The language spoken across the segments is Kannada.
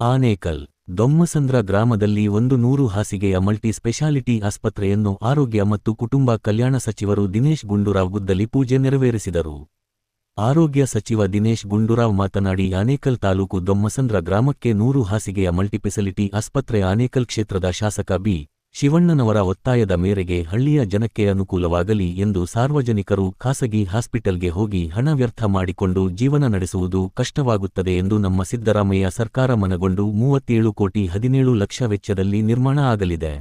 ಆನೇಕಲ್ ದೊಮ್ಮಸಂದ್ರ ಗ್ರಾಮದಲ್ಲಿ 100 ಹಾಸಿಗೆಯ ಮಲ್ಟಿ ಸ್ಪೆಷಾಲಿಟಿ ಆಸ್ಪತ್ರೆಯನ್ನು ಆರೋಗ್ಯ ಮತ್ತು ಕುಟುಂಬ ಕಲ್ಯಾಣ ಸಚಿವರು ದಿನೇಶ್ ಗುಂಡೂರಾವ್ ಗುದ್ದಲಿ ಪೂಜೆ ನೆರವೇರಿಸಿದರು. ಆರೋಗ್ಯ ಸಚಿವ ದಿನೇಶ್ ಗುಂಡೂರಾವ್ ಮಾತನಾಡಿ, ಆನೇಕಲ್ ತಾಲೂಕು ದೊಮ್ಮಸಂದ್ರ ಗ್ರಾಮಕ್ಕೆ 100 ಹಾಸಿಗೆಯ ಮಲ್ಟಿಸ್ಪೆಷಾಲಿಟಿ ಆಸ್ಪತ್ರೆ ಆನೇಕಲ್ ಕ್ಷೇತ್ರದ ಶಾಸಕ ಬಿ. ಶಿವಣ್ಣನವರ ಒತ್ತಾಯದ ಮೇರೆಗೆ ಹಳ್ಳಿಯ ಜನಕ್ಕೆ ಅನುಕೂಲವಾಗಲಿ ಎಂದು ಸಾರ್ವಜನಿಕರು ಖಾಸಗಿ ಹಾಸ್ಪಿಟಲ್ಗೆ ಹೋಗಿ ಹಣ ವ್ಯರ್ಥ ಮಾಡಿಕೊಂಡು ಜೀವನ ನಡೆಸುವುದು ಕಷ್ಟವಾಗುತ್ತದೆ ಎಂದು ನಮ್ಮ ಸಿದ್ದರಾಮಯ್ಯ ಸರ್ಕಾರ ಮನಗೊಂಡು 37 ಕೋಟಿ 17 ಲಕ್ಷ ವೆಚ್ಚದಲ್ಲಿ ನಿರ್ಮಾಣ ಆಗಲಿದೆ.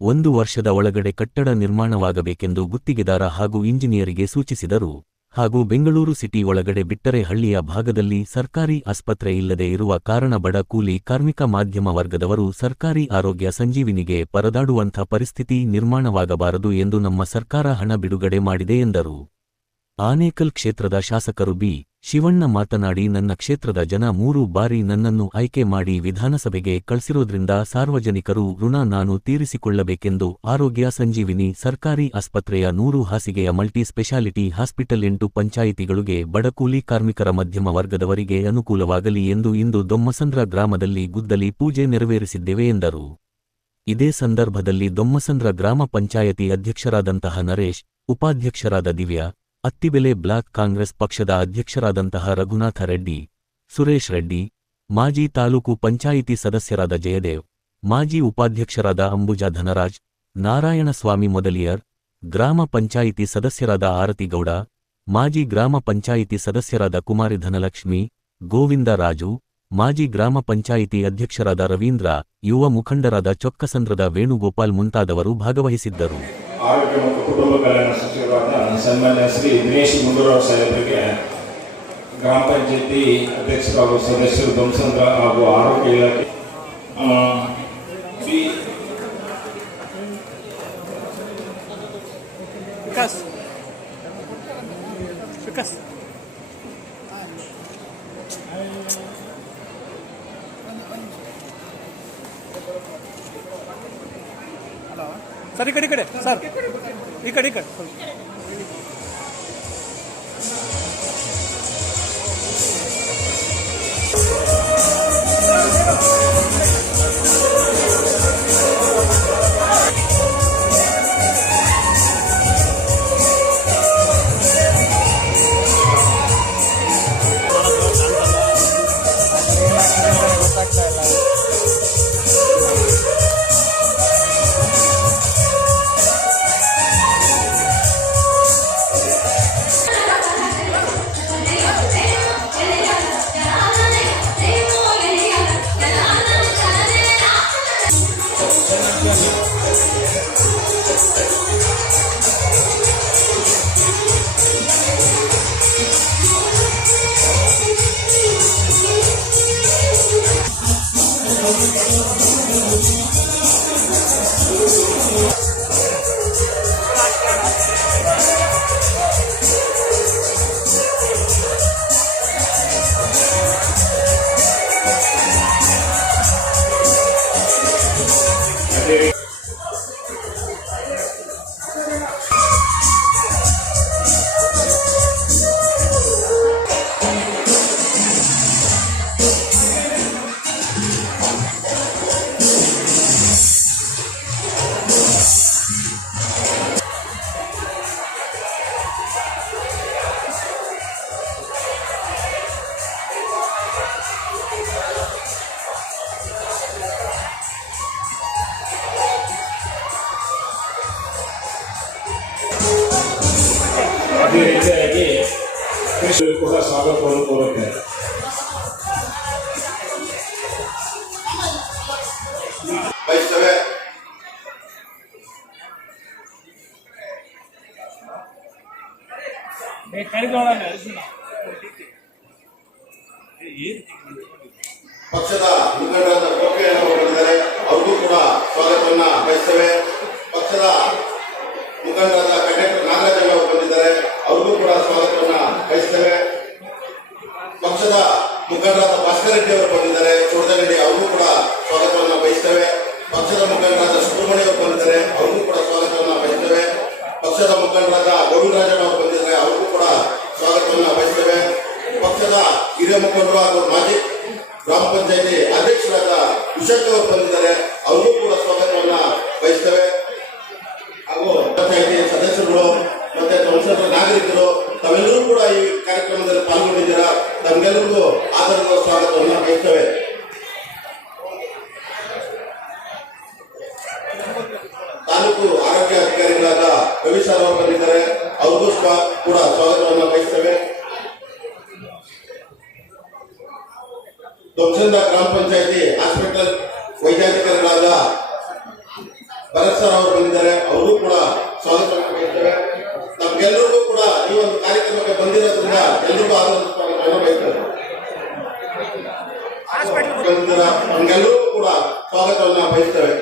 1 ವರ್ಷದ ಒಳಗಡೆ ಕಟ್ಟಡ ನಿರ್ಮಾಣವಾಗಬೇಕೆಂದು ಗುತ್ತಿಗೆದಾರ ಹಾಗೂ ಇಂಜಿನಿಯರಿಗೆ ಸೂಚಿಸಿದರು. ಹಾಗೂ ಬೆಂಗಳೂರು ಸಿಟಿ ಒಳಗಡೆ ಬಿಟ್ಟರೆ ಹಳ್ಳಿಯ ಭಾಗದಲ್ಲಿ ಸರ್ಕಾರಿ ಆಸ್ಪತ್ರೆ ಇಲ್ಲದೆ ಇರುವ ಕಾರಣ ಬಡ ಕೂಲಿ ಕಾರ್ಮಿಕ ಮಾಧ್ಯಮ ವರ್ಗದವರು ಸರ್ಕಾರಿ ಆರೋಗ್ಯ ಸಂಜೀವಿನಿಗೆ ಪರದಾಡುವಂಥ ಪರಿಸ್ಥಿತಿ ನಿರ್ಮಾಣವಾಗಬಾರದು ಎಂದು ನಮ್ಮ ಸರ್ಕಾರ ಹಣ ಬಿಡುಗಡೆ ಮಾಡಿದೆ ಎಂದರು. ಆನೇಕಲ್ ಕ್ಷೇತ್ರದ ಶಾಸಕರು ಬಿ. ಶಿವಣ್ಣ ಮಾತನಾಡಿ, ನನ್ನ ಕ್ಷೇತ್ರದ ಜನ 3 ಬಾರಿ ನನ್ನನ್ನು ಆಯ್ಕೆ ಮಾಡಿ ವಿಧಾನಸಭೆಗೆ ಕಳಿಸಿರೋದ್ರಿಂದ ಸಾರ್ವಜನಿಕರು ಋಣ ನಾನು ತೀರಿಸಿಕೊಳ್ಳಬೇಕೆಂದು ಆರೋಗ್ಯ ಸಂಜೀವಿನಿ ಸರ್ಕಾರಿ ಆಸ್ಪತ್ರೆಯ 100 ಹಾಸಿಗೆಯ ಮಲ್ಟಿ ಸ್ಪೆಷಾಲಿಟಿ ಹಾಸ್ಪಿಟಲ್ 8 ಪಂಚಾಯಿತಿಗಳಿಗೆ ಬಡಕೂಲಿ ಕಾರ್ಮಿಕರ ಮಧ್ಯಮ ವರ್ಗದವರಿಗೆ ಅನುಕೂಲವಾಗಲಿ ಎಂದು ಇಂದು ದೊಮ್ಮಸಂದ್ರ ಗ್ರಾಮದಲ್ಲಿ ಗುದ್ದಲಿ ಪೂಜೆ ನೆರವೇರಿಸಿದ್ದೇವೆ ಎಂದರು. ಇದೇ ಸಂದರ್ಭದಲ್ಲಿ ದೊಮ್ಮಸಂದ್ರ ಗ್ರಾಮ ಪಂಚಾಯತಿ ಅಧ್ಯಕ್ಷರಾದಂತಹ ನರೇಶ್, ಉಪಾಧ್ಯಕ್ಷರಾದ ದಿವ್ಯಾ, ಅತ್ತಿಬೆಲೆ ಬ್ಲಾಕ್ ಕಾಂಗ್ರೆಸ್ ಪಕ್ಷದ ಅಧ್ಯಕ್ಷರಾದಂತಹ ರಘುನಾಥ ರೆಡ್ಡಿ, ಸುರೇಶ್ ರೆಡ್ಡಿ, ಮಾಜಿ ತಾಲೂಕು ಪಂಚಾಯಿತಿ ಸದಸ್ಯರಾದ ಜಯದೇವ್, ಮಾಜಿ ಉಪಾಧ್ಯಕ್ಷರಾದ ಅಂಬುಜಾ ಧನರಾಜ್, ನಾರಾಯಣಸ್ವಾಮಿ ಮೊದಲಿಯರ್, ಗ್ರಾಮ ಪಂಚಾಯಿತಿ ಸದಸ್ಯರಾದ ಆರತಿಗೌಡ, ಮಾಜಿ ಗ್ರಾಮ ಪಂಚಾಯಿತಿ ಸದಸ್ಯರಾದ ಕುಮಾರಿ ಧನಲಕ್ಷ್ಮಿ, ಗೋವಿಂದ ರಾಜು, ಮಾಜಿ ಗ್ರಾಮ ಪಂಚಾಯಿತಿ ಅಧ್ಯಕ್ಷರಾದ ರವೀಂದ್ರ, ಯುವ ಮುಖಂಡರಾದ ಚೊಕ್ಕಸಂದ್ರದ ವೇಣುಗೋಪಾಲ್ ಮುಂತಾದವರು ಭಾಗವಹಿಸಿದ್ದರು. ಆರೋಗ್ಯ ಮತ್ತು ಕುಟುಂಬ ಕಲ್ಯಾಣ ಸಚಿವರಾದ ಸನ್ಮಾನ್ಯ ಶ್ರೀ ದಿನೇಶ್ ಗುಂಡೂರಾವ್ ಸಾಹೇಬರಿಗೆ ಗ್ರಾಮ ಪಂಚಾಯತಿ ಅಧ್ಯಕ್ಷರು ಹಾಗೂ ಸದಸ್ಯರು ದೊಮ್ಮಸಂದ್ರ ಹಾಗೂ ಆರೋಗ್ಯ ಇಲಾಖೆ ಸರ್ ಈ ಕಡೆ ಸರ್ ಈ ಕಡೆ ಗೊತ್ತಾಗ್ತಾ ಇಲ್ಲ. ಅದೇ ರೀತಿಯಾಗಿ ಕೂಡ ಸ್ವಾಗತವನ್ನು ಕೋರುತ್ತೇನೆ. ಪಕ್ಷದ ಮುಖಂಡರಾದ ಗೋಪಿಯನ್ನು ಬಂದಿದ್ದಾರೆ, ಅವ್ರಿಗೂ ಕೂಡ ಸ್ವಾಗತವನ್ನ ಬಯಸ್ತೇವೆ. ಪಕ್ಷದ ಮುಖಂಡರಾದ ಕಂಡಕ್ಟರ್ ನಾಗರಾಜ್ ಅವರು ಬಂದಿದ್ದಾರೆ, ಅವ್ರಿಗೂ ಕೂಡ ಸ್ವಾಗತವನ್ನ ಬಯಸ್ತೇವೆ. ಪಕ್ಷದ ಮುಖಂಡರಾದ ಭಾಸ್ಕರ್ ರೆಡ್ಡಿ ಅವರು ಬಂದಿದ್ದಾರೆ, ಚೋಡದರೆಡ್ಡಿ, ಅವ್ರಿಗೂ ಕೂಡ ಸ್ವಾಗತವನ್ನ ಬಯಸ್ತೇವೆ. ಪಕ್ಷದ ಮುಖಂಡರಾದ ಸುಬ್ರಹ್ಮಣ್ಯ ಅವರು ಬಂದಿದ್ದಾರೆ, ಅವ್ರಿಗೂ ಕೂಡ ಸ್ವಾಗತವನ್ನ ಬಯಸ್ತೇವೆ. ಪಕ್ಷದ ಮುಖಂಡರಾದ ಗೋವಿಂದರಾಜನ್ ಅವರು ಬಂದಿದ್ದಾರೆ, ಅವ್ರಿಗೂ ಕೂಡ ಸ್ವಾಗತವನ್ನ ಬಯಸ್ತೇವೆ. ಪಕ್ಷದ ಹಿರಿಯ ಮುಖಂಡರು ಹಾಗೂ ಮಾಜಿ ಗ್ರಾಮ ಪಂಚಾಯತಿ ಅಧ್ಯಕ್ಷ ಕುಶಕ್ ಅವರು ಬಂದಿದ್ದಾರೆ, ಅವ್ರಿಗೂ ಕೂಡ ಸ್ವಾಗತವನ್ನ ಬಯಸ್ತೇವೆ. ಹಾಗೂ ಪಂಚಾಯಿತಿ ಸದಸ್ಯರುಗಳು ಮತ್ತೆ ಸಂಸದರ ನಾಗರಿಕರು ತಾವೆಲ್ಲರೂ ಕೂಡ ಈ ಕಾರ್ಯಕ್ರಮದಲ್ಲಿ ಪಾಲ್ಗೊಂಡಿದ್ದೀರಾ. ತಮ್ಗೆಲ್ಲರಿಗೂ ಆಧಾರದ ಸ್ವಾಗತವನ್ನ ಬಯಸ್ತೇವೆ. ತಾಲೂಕು ಆರೋಗ್ಯ ಅಧಿಕಾರಿಗಳಾದ ರವಿ ಸರ್ ಅವರು ಬಂದಿದ್ದಾರೆ, ಅವ್ರಿಗೂ ಕೂಡ ಸ್ವಾಗತವನ್ನ ಬಯಸ್ತೇವೆ. ದೊಮ್ಸಂದ್ರ ಗ್ರಾಮ ಪಂಚಾಯಿತಿ ಹಾಸ್ಪಿಟಲ್ ವೈದ್ಯಾಧಿಕಾರಿಗಳಾದ ಭರತ್ ಸರ್ ಅವರು ಬಂದಿದ್ದಾರೆ, ಅವ್ರಿಗೂ ಕೂಡ ಸ್ವಾಗತವನ್ನು ಬಯಸ್ತೇವೆ. ನಮ್ಗೆಲ್ಲರಿಗೂ ಕೂಡ ಈ ಒಂದು ಕಾರ್ಯಕ್ರಮಕ್ಕೆ ಬಂದಿರೋದ್ರಿಂದ ಎಲ್ರಿಗೂ ಆದಂತ ಸ್ವಾಗತವನ್ನು ಬಯಸ್ತೇವೆ. ನಮ್ಗೆಲ್ಲರಿಗೂ ಕೂಡ ಸ್ವಾಗತವನ್ನ ಬಯಸ್ತೇವೆ.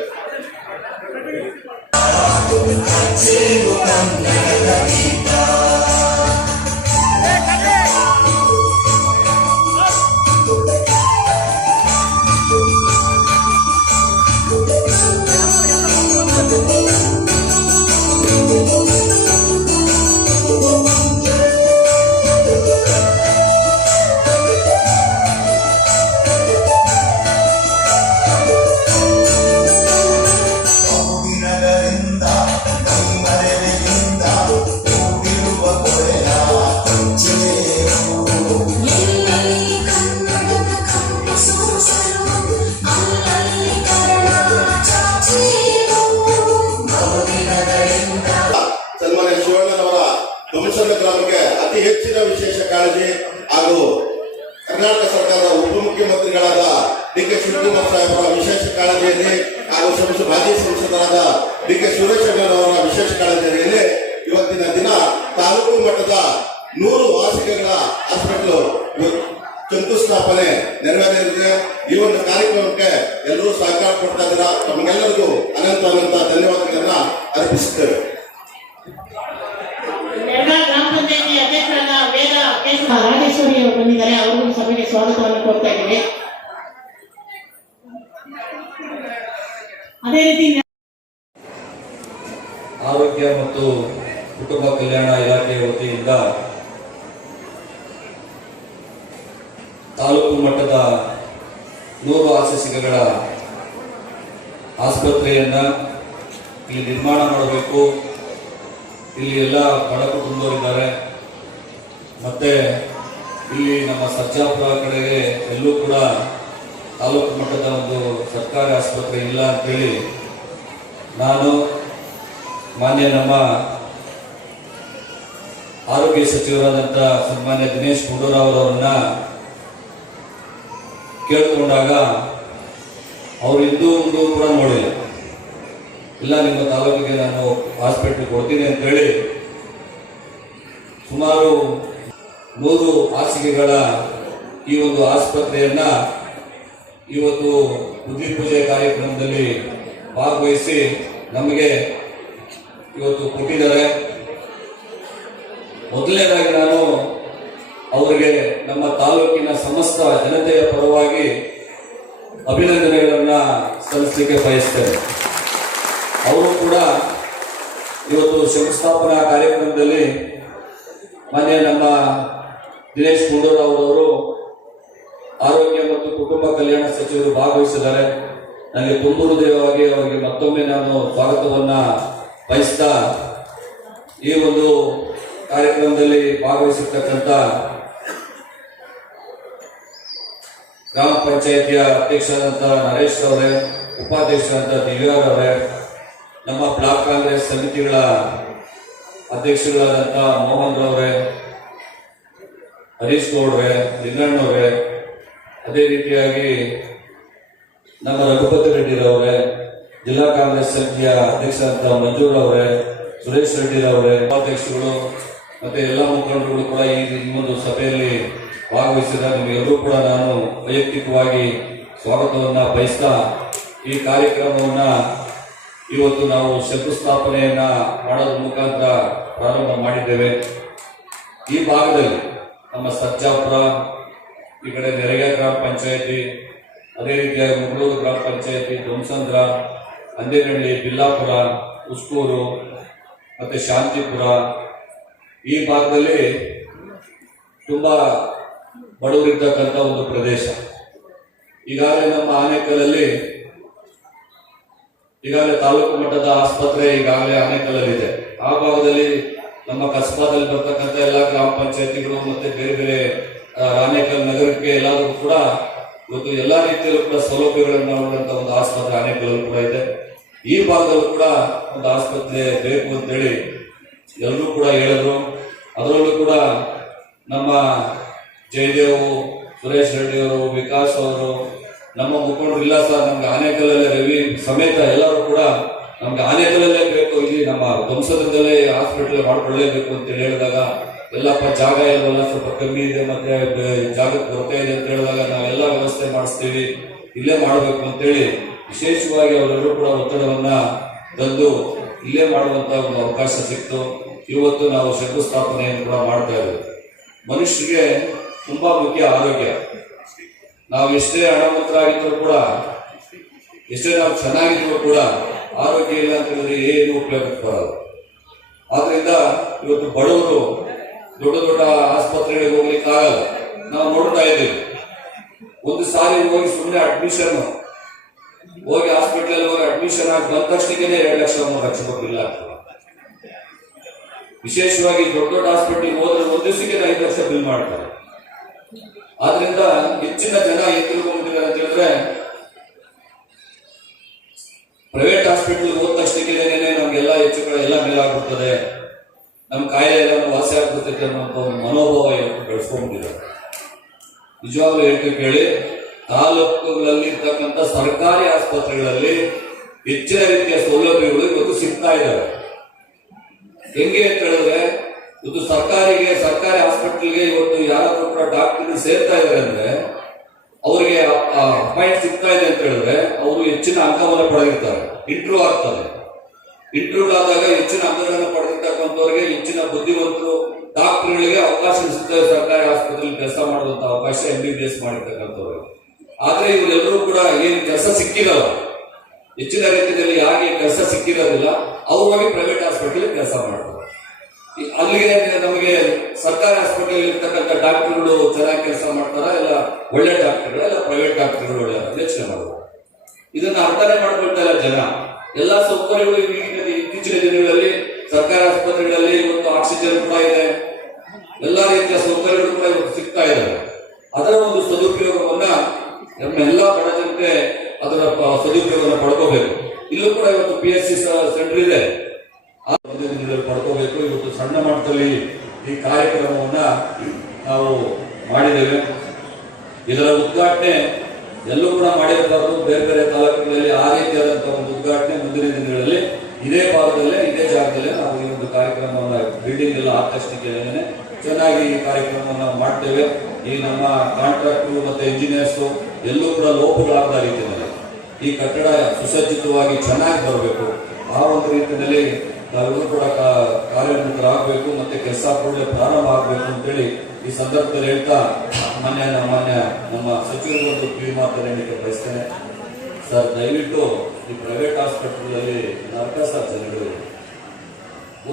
ಸನ್ಮಾನ್ಯ ಶಿವಣ್ಣನವರ ದೊಮ್ಸಂದ್ರ ಗ್ರಾಮಕ್ಕೆ ಅತಿ ಹೆಚ್ಚಿನ ವಿಶೇಷ ಕಾಳಜಿ ಹಾಗೂ ಕರ್ನಾಟಕ ಸರ್ಕಾರದ ಉಪಮುಖ್ಯಮಂತ್ರಿಗಳಾದ ಡಿ.ಕೆ. ಶಿವಕುಮಾರ್ ಸಾಹೇಬರ ವಿಶೇಷ ಕಾಳಜಿಯಲ್ಲಿ ಹಾಗೂ ಮಾಜಿ ಸಂಸದರಾದ ಡಿ.ಕೆ. ಸುರೇಶಣ್ಣನವರ ವಿಶೇಷ ಕಾಳಜಿಯಲ್ಲಿ ಇವತ್ತಿನ ದಿನ ತಾಲೂಕು ಮಟ್ಟದ 100 ಹಾಸಿಗೆಗಳ ಹಾಸ್ಪಿಟಲ್ ಶಂಕುಸ್ಥಾಪನೆ ನೆರವೇರಿದೆ. ಈ ಒಂದು ಕಾರ್ಯಕ್ರಮಕ್ಕೆ ಎಲ್ಲರೂ ಸಹಕಾರ ಕೊಡ್ತಾ ಇದ್ದೀರಾ. ತಮಗೆಲ್ಲರಿಗೂ ಅನಂತ ಧನ್ಯವಾದಗಳನ್ನ ಅರ್ಪಿಸುತ್ತೇವೆ. ಗ್ರಾಮ ಪಂಚಾಯತಿ ಅಧ್ಯಕ್ಷರಾದ ವೇದ ರಾಜೇಶ್ವರಿ ಅವರು ಬಂದಿದ್ದಾರೆ, ಅವರು ಸಭೆಗೆ ಸ್ವಾಗತವನ್ನು ಕೋರ್ತಾ ಇದ್ದೇವೆ. ಅದೇ ರೀತಿ ಆರೋಗ್ಯ ಮತ್ತು ಕುಟುಂಬ ಕಲ್ಯಾಣ ಇಲಾಖೆಯ ವತಿಯಿಂದ ತಾಲೂಕು ಮಟ್ಟದ 100 ಹಾಸಿಗೆಗಳ ಆಸ್ಪತ್ರೆಯನ್ನ ಇಲ್ಲಿ ನಿರ್ಮಾಣ ಮಾಡಬೇಕು. ಇಲ್ಲಿ ಎಲ್ಲ ಬಡ ಕುಟುಂಬರಿದ್ದಾರೆ. ಮತ್ತೆ ಇಲ್ಲಿ ನಮ್ಮ ಸರ್ಜಾಪುರ ಕಡೆಗೆ ಎಲ್ಲೂ ಕೂಡ ತಾಲೂಕು ಮಟ್ಟದ ಒಂದು ಸರ್ಕಾರಿ ಆಸ್ಪತ್ರೆ ಇಲ್ಲ ಅಂತೇಳಿ ನಾನು ಮಾನ್ಯ ನಮ್ಮ ಆರೋಗ್ಯ ಸಚಿವರಾದಂಥ ಸನ್ಮಾನ್ಯ ದಿನೇಶ್ ಗುಂಡೂರಾವ್ ಅವರನ್ನ ಕೇಳಿಕೊಂಡಾಗ ಅವರು ಇಂದೂ ಮುಂದೂ ಕೂಡ ನೋಡಿಲ್ಲ. ಇಲ್ಲ, ನಿಮ್ಮ ತಾಲೂಕಿಗೆ ನಾನು ಹಾಸ್ಪಿಟಲ್ ಕೊಡ್ತೀನಿ ಅಂತೇಳಿ ಸುಮಾರು 100 ಹಾಸಿಗೆಗಳ ಈ ಒಂದು ಆಸ್ಪತ್ರೆಯನ್ನ ಇವತ್ತು ಬುದ್ಧಿ ಪೂಜೆ ಕಾರ್ಯಕ್ರಮದಲ್ಲಿ ಭಾಗವಹಿಸಿ ನಮಗೆ ಇವತ್ತು ಕೊಟ್ಟಿದ್ದಾರೆ. ಮೊದಲನೇದಾಗಿ ನಾನು ಅವರಿಗೆ ನಮ್ಮ ತಾಲೂಕಿನ ಸಮಸ್ತ ಜನತೆಯ ಪರವಾಗಿ ಅಭಿನಂದನೆಗಳನ್ನ ಸಲ್ಲಿಸಲಿಕ್ಕೆ ಬಯಸ್ತೇನೆ. ಅವರು ಕೂಡ ಇವತ್ತು ಶಂಕುಸ್ಥಾಪನಾ ಕಾರ್ಯಕ್ರಮದಲ್ಲಿ ಮಾನ್ಯ ನಮ್ಮ ದಿನೇಶ್ ಗುಂಡೂರಾವ್ ಅವರು ಆರೋಗ್ಯ ಮತ್ತು ಕುಟುಂಬ ಕಲ್ಯಾಣ ಸಚಿವರು ಭಾಗವಹಿಸಿದ್ದಾರೆ. ನನಗೆ ತುಂಬ ಹೃದಯವಾಗಿ ಅವರಿಗೆ ಮತ್ತೊಮ್ಮೆ ನಾನು ಸ್ವಾಗತವನ್ನ ಬಯಸ್ತಾ ಈ ಒಂದು ಕಾರ್ಯಕ್ರಮದಲ್ಲಿ ಭಾಗವಹಿಸಿರ್ತಕ್ಕಂಥ ಗ್ರಾಮ ಪಂಚಾಯಿತಿಯ ಅಧ್ಯಕ್ಷರಾದಂಥ ನರೇಶ್ ಅವರೇ, ಉಪಾಧ್ಯಕ್ಷರಾದಂಥ ದಿವ್ಯಾರವರೇ, ನಮ್ಮ ಬ್ಲಾಕ್ ಕಾಂಗ್ರೆಸ್ ಸಮಿತಿಗಳ ಅಧ್ಯಕ್ಷರಾದಂಥ ಮೋಹನ್ ರವರೇ, ಹರೀಶ್ ಗೌಡ್ರೆ, ಲಿಂಗಣ್ಣವರೇ, ಅದೇ ರೀತಿಯಾಗಿ ನಮ್ಮ ರಘುಪತಿ ರೆಡ್ಡಿರವರೇ, ಜಿಲ್ಲಾ ಕಾಂಗ್ರೆಸ್ ಸಮಿತಿಯ ಅಧ್ಯಕ್ಷರಾದಂಥ ಮಂಜೂರ್ ಅವರೇ, ಸುರೇಶ್ ರೆಡ್ಡಿರವರೇ, ಉಪಾಧ್ಯಕ್ಷರು ಮತ್ತೆ ಎಲ್ಲ ಮುಖಂಡರುಗಳು ಕೂಡ ಈ ಒಂದು ಸಭೆಯಲ್ಲಿ ಭಾಗವಹಿಸಿದ ನಿಮಗೆಲ್ಲರೂ ಕೂಡ ನಾನು ವೈಯಕ್ತಿಕವಾಗಿ ಸ್ವಾಗತವನ್ನ ಬಯಸ್ತಾ ಈ ಕಾರ್ಯಕ್ರಮವನ್ನ ಇವತ್ತು ನಾವು ಶಂಕುಸ್ಥಾಪನೆಯನ್ನ ಮಾಡೋದ್ರ ಮುಖಾಂತರ ಪ್ರಾರಂಭ ಮಾಡಿದ್ದೇವೆ. ಈ ಭಾಗದಲ್ಲಿ ನಮ್ಮ ಸರ್ಜಾಪುರ, ಈ ಕಡೆ ನೆರೆಗೆ ಗ್ರಾಮ ಪಂಚಾಯತಿ, ಅದೇ ರೀತಿಯಾಗಿ ಮುಗಳೂರು ಗ್ರಾಮ ಪಂಚಾಯತಿ, ದೊಮ್ಸಂದ್ರ, ಅಂದೇನಹಳ್ಳಿ, ಬಿಲ್ಲಾಪುರ, ಉಸ್ಕೂರು ಮತ್ತೆ ಶಾಂತಿಪುರ, ಈ ಭಾಗದಲ್ಲಿ ತುಂಬಾ ಬಡವರಿರ್ತಕ್ಕಂಥ ಒಂದು ಪ್ರದೇಶ. ಈಗಾಗಲೇ ನಮ್ಮ ಆನೇಕಲ್ಲಲ್ಲಿ ಈಗಾಗಲೇ ತಾಲೂಕು ಮಟ್ಟದ ಆಸ್ಪತ್ರೆ ಈಗಾಗಲೇ ಆನೇಕಲ್ಲಲ್ಲಿದೆ. ಆ ಭಾಗದಲ್ಲಿ ನಮ್ಮ ಕಸ್ಬಾದಲ್ಲಿ ಬರ್ತಕ್ಕಂಥ ಎಲ್ಲ ಗ್ರಾಮ ಪಂಚಾಯತಿಗಳು ಮತ್ತೆ ಬೇರೆ ಬೇರೆ ಆನೇಕಲ್ ನಗರಕ್ಕೆ ಎಲ್ಲಾದರೂ ಕೂಡ ಇವತ್ತು ಎಲ್ಲಾ ರೀತಿಯಲ್ಲೂ ಕೂಡ ಸೌಲಭ್ಯಗಳನ್ನು ನೋಡುವಂತ ಒಂದು ಆಸ್ಪತ್ರೆ ಆನೇಕಲ್ಲೂ ಕೂಡ ಇದೆ. ಈ ಭಾಗದಲ್ಲೂ ಕೂಡ ಒಂದು ಆಸ್ಪತ್ರೆ ಬೇಕು ಅಂತೇಳಿ ಎಲ್ಲರೂ ಕೂಡ ಹೇಳಿದ್ರು. ಅದರಲ್ಲೂ ಕೂಡ ನಮ್ಮ ಜಯದೇವ್, ಸುರೇಶ್ ರೆಡ್ಡಿ ಅವರು, ವಿಕಾಸ್ ಅವರು, ನಮ್ಮ ಮುಖಂಡರು ಇಲ್ಲ ಸರ್ ನಮ್ಗೆ ಆನೇಕಲ್ಲಲ್ಲೇ ರವಿ ಸಮೇತ ಎಲ್ಲರೂ ಕೂಡ ನಮ್ಗೆ ಆನೇಕಲ್ಲಲ್ಲೇ ಬೇಕು, ಇಲ್ಲಿ ನಮ್ಮ ಧ್ವಂಸದಲ್ಲೇ ಹಾಸ್ಪಿಟಲ್ ಮಾಡ್ಕೊಳ್ಳೇಬೇಕು ಅಂತ ಹೇಳಿದಾಗ ಎಲ್ಲಪ್ಪ ಜಾಗ ಇಲ್ವಲ್ಲ, ಸ್ವಲ್ಪ ಕಮ್ಮಿ ಇದೆ, ಮತ್ತೆ ಜಾಗಕ್ಕೆ ಬರ್ತಾ ಇದೆ ಅಂತ ಹೇಳಿದಾಗ ನಾವೆಲ್ಲ ವ್ಯವಸ್ಥೆ ಮಾಡಿಸ್ತೀವಿ, ಇಲ್ಲೇ ಮಾಡಬೇಕು ಅಂತೇಳಿ ವಿಶೇಷವಾಗಿ ಅವರೆಲ್ಲರೂ ಕೂಡ ಒತ್ತಡವನ್ನ ತಂದು ಇಲ್ಲೇ ಮಾಡುವಂತ ಒಂದು ಅವಕಾಶ ಸಿಕ್ತು. ಇವತ್ತು ನಾವು ಶಂಕುಸ್ಥಾಪನೆಯನ್ನು ಕೂಡ ಮಾಡ್ತಾ ಇದ್ದೇವೆ. ಮನುಷ್ಯರಿಗೆ ತುಂಬಾ ಮುಖ್ಯ ಆರೋಗ್ಯ. ನಾವು ಎಷ್ಟೇ ಹಣವಂತರಾಗಿದ್ರು ಕೂಡ, ಎಷ್ಟೇ ನಾವು ಚೆನ್ನಾಗಿದ್ರು ಕೂಡ ಆರೋಗ್ಯ ಇಲ್ಲ ಅಂತ ಹೇಳಿದ್ರೆ ಏನು ಉಪಯೋಗಕ್ಕೆ ಬರಲ್ಲ. ಆದ್ರಿಂದ ಇವತ್ತು ಬಡವರು ದೊಡ್ಡ ದೊಡ್ಡ ಆಸ್ಪತ್ರೆಗಳಿಗೆ ಹೋಗ್ಲಿಕ್ಕೆ ಆಗಲ್ಲ. ನಾವು ನೋಡ್ತಾ ಇದ್ದೀವಿ, ಒಂದು ಸಾರಿ ಹೋಗಿ ಸುಮ್ಮನೆ ಅಡ್ಮಿಷನ್ ಹೋಗಿ ಹಾಸ್ಪಿಟಲ್ ಹೋಗಿ ಅಡ್ಮಿಷನ್ ಆಗಿ ಬಂದ ತಕ್ಷಣಕ್ಕೆ 2 ಲಕ್ಷ 3 ಲಕ್ಷ ರೂಪಾಯಿ ಬಿಲ್ ಆಗ್ತದೆ. ವಿಶೇಷವಾಗಿ ದೊಡ್ಡ ದೊಡ್ಡ ಹಾಸ್ಪಿಟಲ್ ಹೋದ್ರೆ ಒಂದು ದಿವಸಕ್ಕೆ 5 ಲಕ್ಷ ಬಿಲ್ ಮಾಡ್ತಾರೆ. ಆದ್ರಿಂದ ಹೆಚ್ಚಿನ ಜನ ಏನ್ ತಿಳ್ಕೊಂಡಿದ್ದಾರೆ ಅಂತ ಹೇಳಿದ್ರೆ, ಪ್ರೈವೇಟ್ ಹಾಸ್ಪಿಟಲ್ ಹೋದ ತಕ್ಷಣಕ್ಕೆ ನಮ್ಗೆಲ್ಲ ಹೆಚ್ಚು ಕಡೆ ಎಲ್ಲ ಮೇಲಾಗ್ಬಿಡ್ತದೆ, ನಮ್ ಕಾಯಿಲೆ ಎಲ್ಲ ವಾಸಿ ಆಗ್ಬಿಡ್ತೈತೆ ಅನ್ನೋಂಥ ಒಂದು ಮನೋಭಾವ ಇವತ್ತು ಬೆಳೆಸ್ಕೊಂಡ್ಬಿಟ್ಟಿದ್ದಾರೆ. ನಿಜವಾಗ್ಲೂ ಹೇಳ್ತೀವಿ ಕೇಳಿ, ತಾಲೂಕುಗಳಲ್ಲಿ ಇರ್ತಕ್ಕಂಥ ಸರ್ಕಾರಿ ಆಸ್ಪತ್ರೆಗಳಲ್ಲಿ ಹೆಚ್ಚಿನ ರೀತಿಯ ಸೌಲಭ್ಯಗಳು ಇವತ್ತು ಸಿಗ್ತಾ ಇದ್ದಾವೆ. ಹೆಂಗೆ ಅಂತ ಹೇಳಿದ್ರೆ, ಇವತ್ತು ಸರ್ಕಾರಿ ಹಾಸ್ಪಿಟಲ್ಗೆ ಇವತ್ತು ಯಾರಾದ್ರೂ ಕೂಡ ಡಾಕ್ಟರ್ ಸೇರ್ತಾ ಇದ್ದಾರೆ ಅಂದ್ರೆ ಅವರಿಗೆ ಅಪಾಯಿಂಟ್ ಸಿಗ್ತಾ ಇದೆ ಅಂತ ಹೇಳಿದ್ರೆ ಅವರು ಹೆಚ್ಚಿನ ಅಂಕವನ್ನು ಪಡೆದಿರ್ತಾರೆ. ಇಂಟರ್ವ್ಯೂ ಆಗ್ತದೆ. ಇಂಟರ್ವ್ಯೂ ಆದಾಗ ಹೆಚ್ಚಿನ ಅಂಕಗಳನ್ನು ಪಡೆದಿರ್ತಕ್ಕಂಥವ್ರಿಗೆ, ಹೆಚ್ಚಿನ ಬುದ್ಧಿವಂತರು ಡಾಕ್ಟರ್ಗಳಿಗೆ ಅವಕಾಶ ಸಿಗ್ತದೆ ಸರ್ಕಾರಿ ಆಸ್ಪತ್ರೆಯಲ್ಲಿ ಕೆಲಸ ಮಾಡುವಂತ ಅವಕಾಶ MBBS ಮಾಡಿರ್ತಕ್ಕಂಥವ್ರಿಗೆ. ಆದ್ರೆ ಇವರೆಲ್ಲರೂ ಕೂಡ ಏನು ಕೆಲಸ ಸಿಕ್ಕಿರಲ್ಲ, ಹೆಚ್ಚಿನ ರೀತಿಯಲ್ಲಿ ಯಾರಿಗೆ ಕೆಲಸ ಸಿಕ್ಕಿರೋದಿಲ್ಲ ಅವ್ರಿಗೆ ಪ್ರೈವೇಟ್ ಹಾಸ್ಪಿಟಲ್ ಕೆಲಸ ಮಾಡ್ತಾರೆ. ಅಲ್ಲಿಗೆ ನಮಗೆ ಸರ್ಕಾರಿ ಹಾಸ್ಪಿಟಲ್ ಇರ್ತಕ್ಕಂಥ ಡಾಕ್ಟರ್ಗಳು ಚೆನ್ನಾಗಿ ಕೆಲಸ ಮಾಡ್ತಾರ, ಎಲ್ಲ ಒಳ್ಳೆ ಡಾಕ್ಟರ್ಗಳು, ಎಲ್ಲ ಪ್ರೈವೇಟ್ ಡಾಕ್ಟರ್ಗಳು ಒಳ್ಳೆ ಯೋಚನೆ ಮಾಡುವ. ಇದನ್ನ ಅರ್ಥನೇ ಮಾಡ್ಕೊಳ್ತಾ ಇಲ್ಲ ಜನ. ಎಲ್ಲಾ ಸೌಕರ್ಯಗಳು ಇತ್ತೀಚಿನ ದಿನಗಳಲ್ಲಿ ಸರ್ಕಾರಿ ಆಸ್ಪತ್ರೆಗಳಲ್ಲಿ ಇವತ್ತು ಆಕ್ಸಿಜನ್ ಕೂಡ ಇದೆ, ಎಲ್ಲಾ ರೀತಿಯ ಸೌಕರ್ಯಗಳು ಕೂಡ ಇವತ್ತು ಸಿಗ್ತಾ ಇದ್ದಾವೆ. ಅದರ ಒಂದು ಸದುಪಯೋಗವನ್ನ ನಮ್ಮ ಎಲ್ಲಾ ಬಡ ಜನತೆ ಅದರ ಸದುಪಯೋಗವನ್ನು ಪಡ್ಕೋಬೇಕು. ಇಲ್ಲೂ ಕೂಡ ಇವತ್ತು PSC ಸೆಂಟರ್ ಇದೆ, ಪಡ್ಕೋಬೇಕು. ಇವತ್ತು ಸಣ್ಣ ಮಟ್ಟದಲ್ಲಿ ಈ ಕಾರ್ಯಕ್ರಮವನ್ನ ನಾವು ಮಾಡಿದ್ದೇವೆ. ಇದರ ಉದ್ಘಾಟನೆ ಎಲ್ಲೂ ಕೂಡ ಮಾಡಿರಬಾರದು, ಬೇರೆ ಬೇರೆ ತಾಲೂಕುಗಳಲ್ಲಿ ಆ ರೀತಿಯಾದಂತಹ ಒಂದು ಉದ್ಘಾಟನೆ ಮುಂದಿನ ದಿನಗಳಲ್ಲಿ ಇದೇ ಭಾಗದಲ್ಲೇ ಇದೇ ಜಾಗದಲ್ಲೇ ನಾವು ಈ ಒಂದು ಕಾರ್ಯಕ್ರಮವನ್ನ ಬಿಲ್ಡಿಂಗ್ ಎಲ್ಲ ಆಕರ್ಷಣೆ ಚೆನ್ನಾಗಿ ಈ ಕಾರ್ಯಕ್ರಮವನ್ನು ನಾವು ಮಾಡ್ತೇವೆ. ಈ ನಮ್ಮ ಕಾಂಟ್ರಾಕ್ಟರ್ ಮತ್ತೆ ಇಂಜಿನಿಯರ್ಸ್ ಎಲ್ಲೂ ಕೂಡ ಲೋಪಗಳಾದ ರೀತಿಯಲ್ಲಿ ಈ ಕಟ್ಟಡ ಸುಸಜ್ಜಿತವಾಗಿ ಚೆನ್ನಾಗಿ ಬರಬೇಕು. ಆ ಒಂದು ರೀತಿಯಲ್ಲಿ ನಾವೆಲ್ಲರೂ ಕೂಡ ಕಾರ್ಯೋನ್ಮುಖರಾಗಬೇಕು, ಮತ್ತೆ ಕೆಲಸ ಕೂಡಲೇ ಪ್ರಾರಂಭ ಆಗಬೇಕು ಅಂತೇಳಿ ಈ ಸಂದರ್ಭದಲ್ಲಿ ಹೇಳ್ತಾ ನಮ್ಮ ಸಚಿವರು ಒಂದು ಕಿವಿ ಮಾತನ್ನು ಹೇಳಲಿಕ್ಕೆ ಬಯಸ್ತೇನೆ. ಸರ್, ದಯವಿಟ್ಟು ಈ ಪ್ರೈವೇಟ್ ಹಾಸ್ಪಿಟಲ್ ಅಲ್ಲಿ ನರಕ ಸರ್ ಜನಗಳು.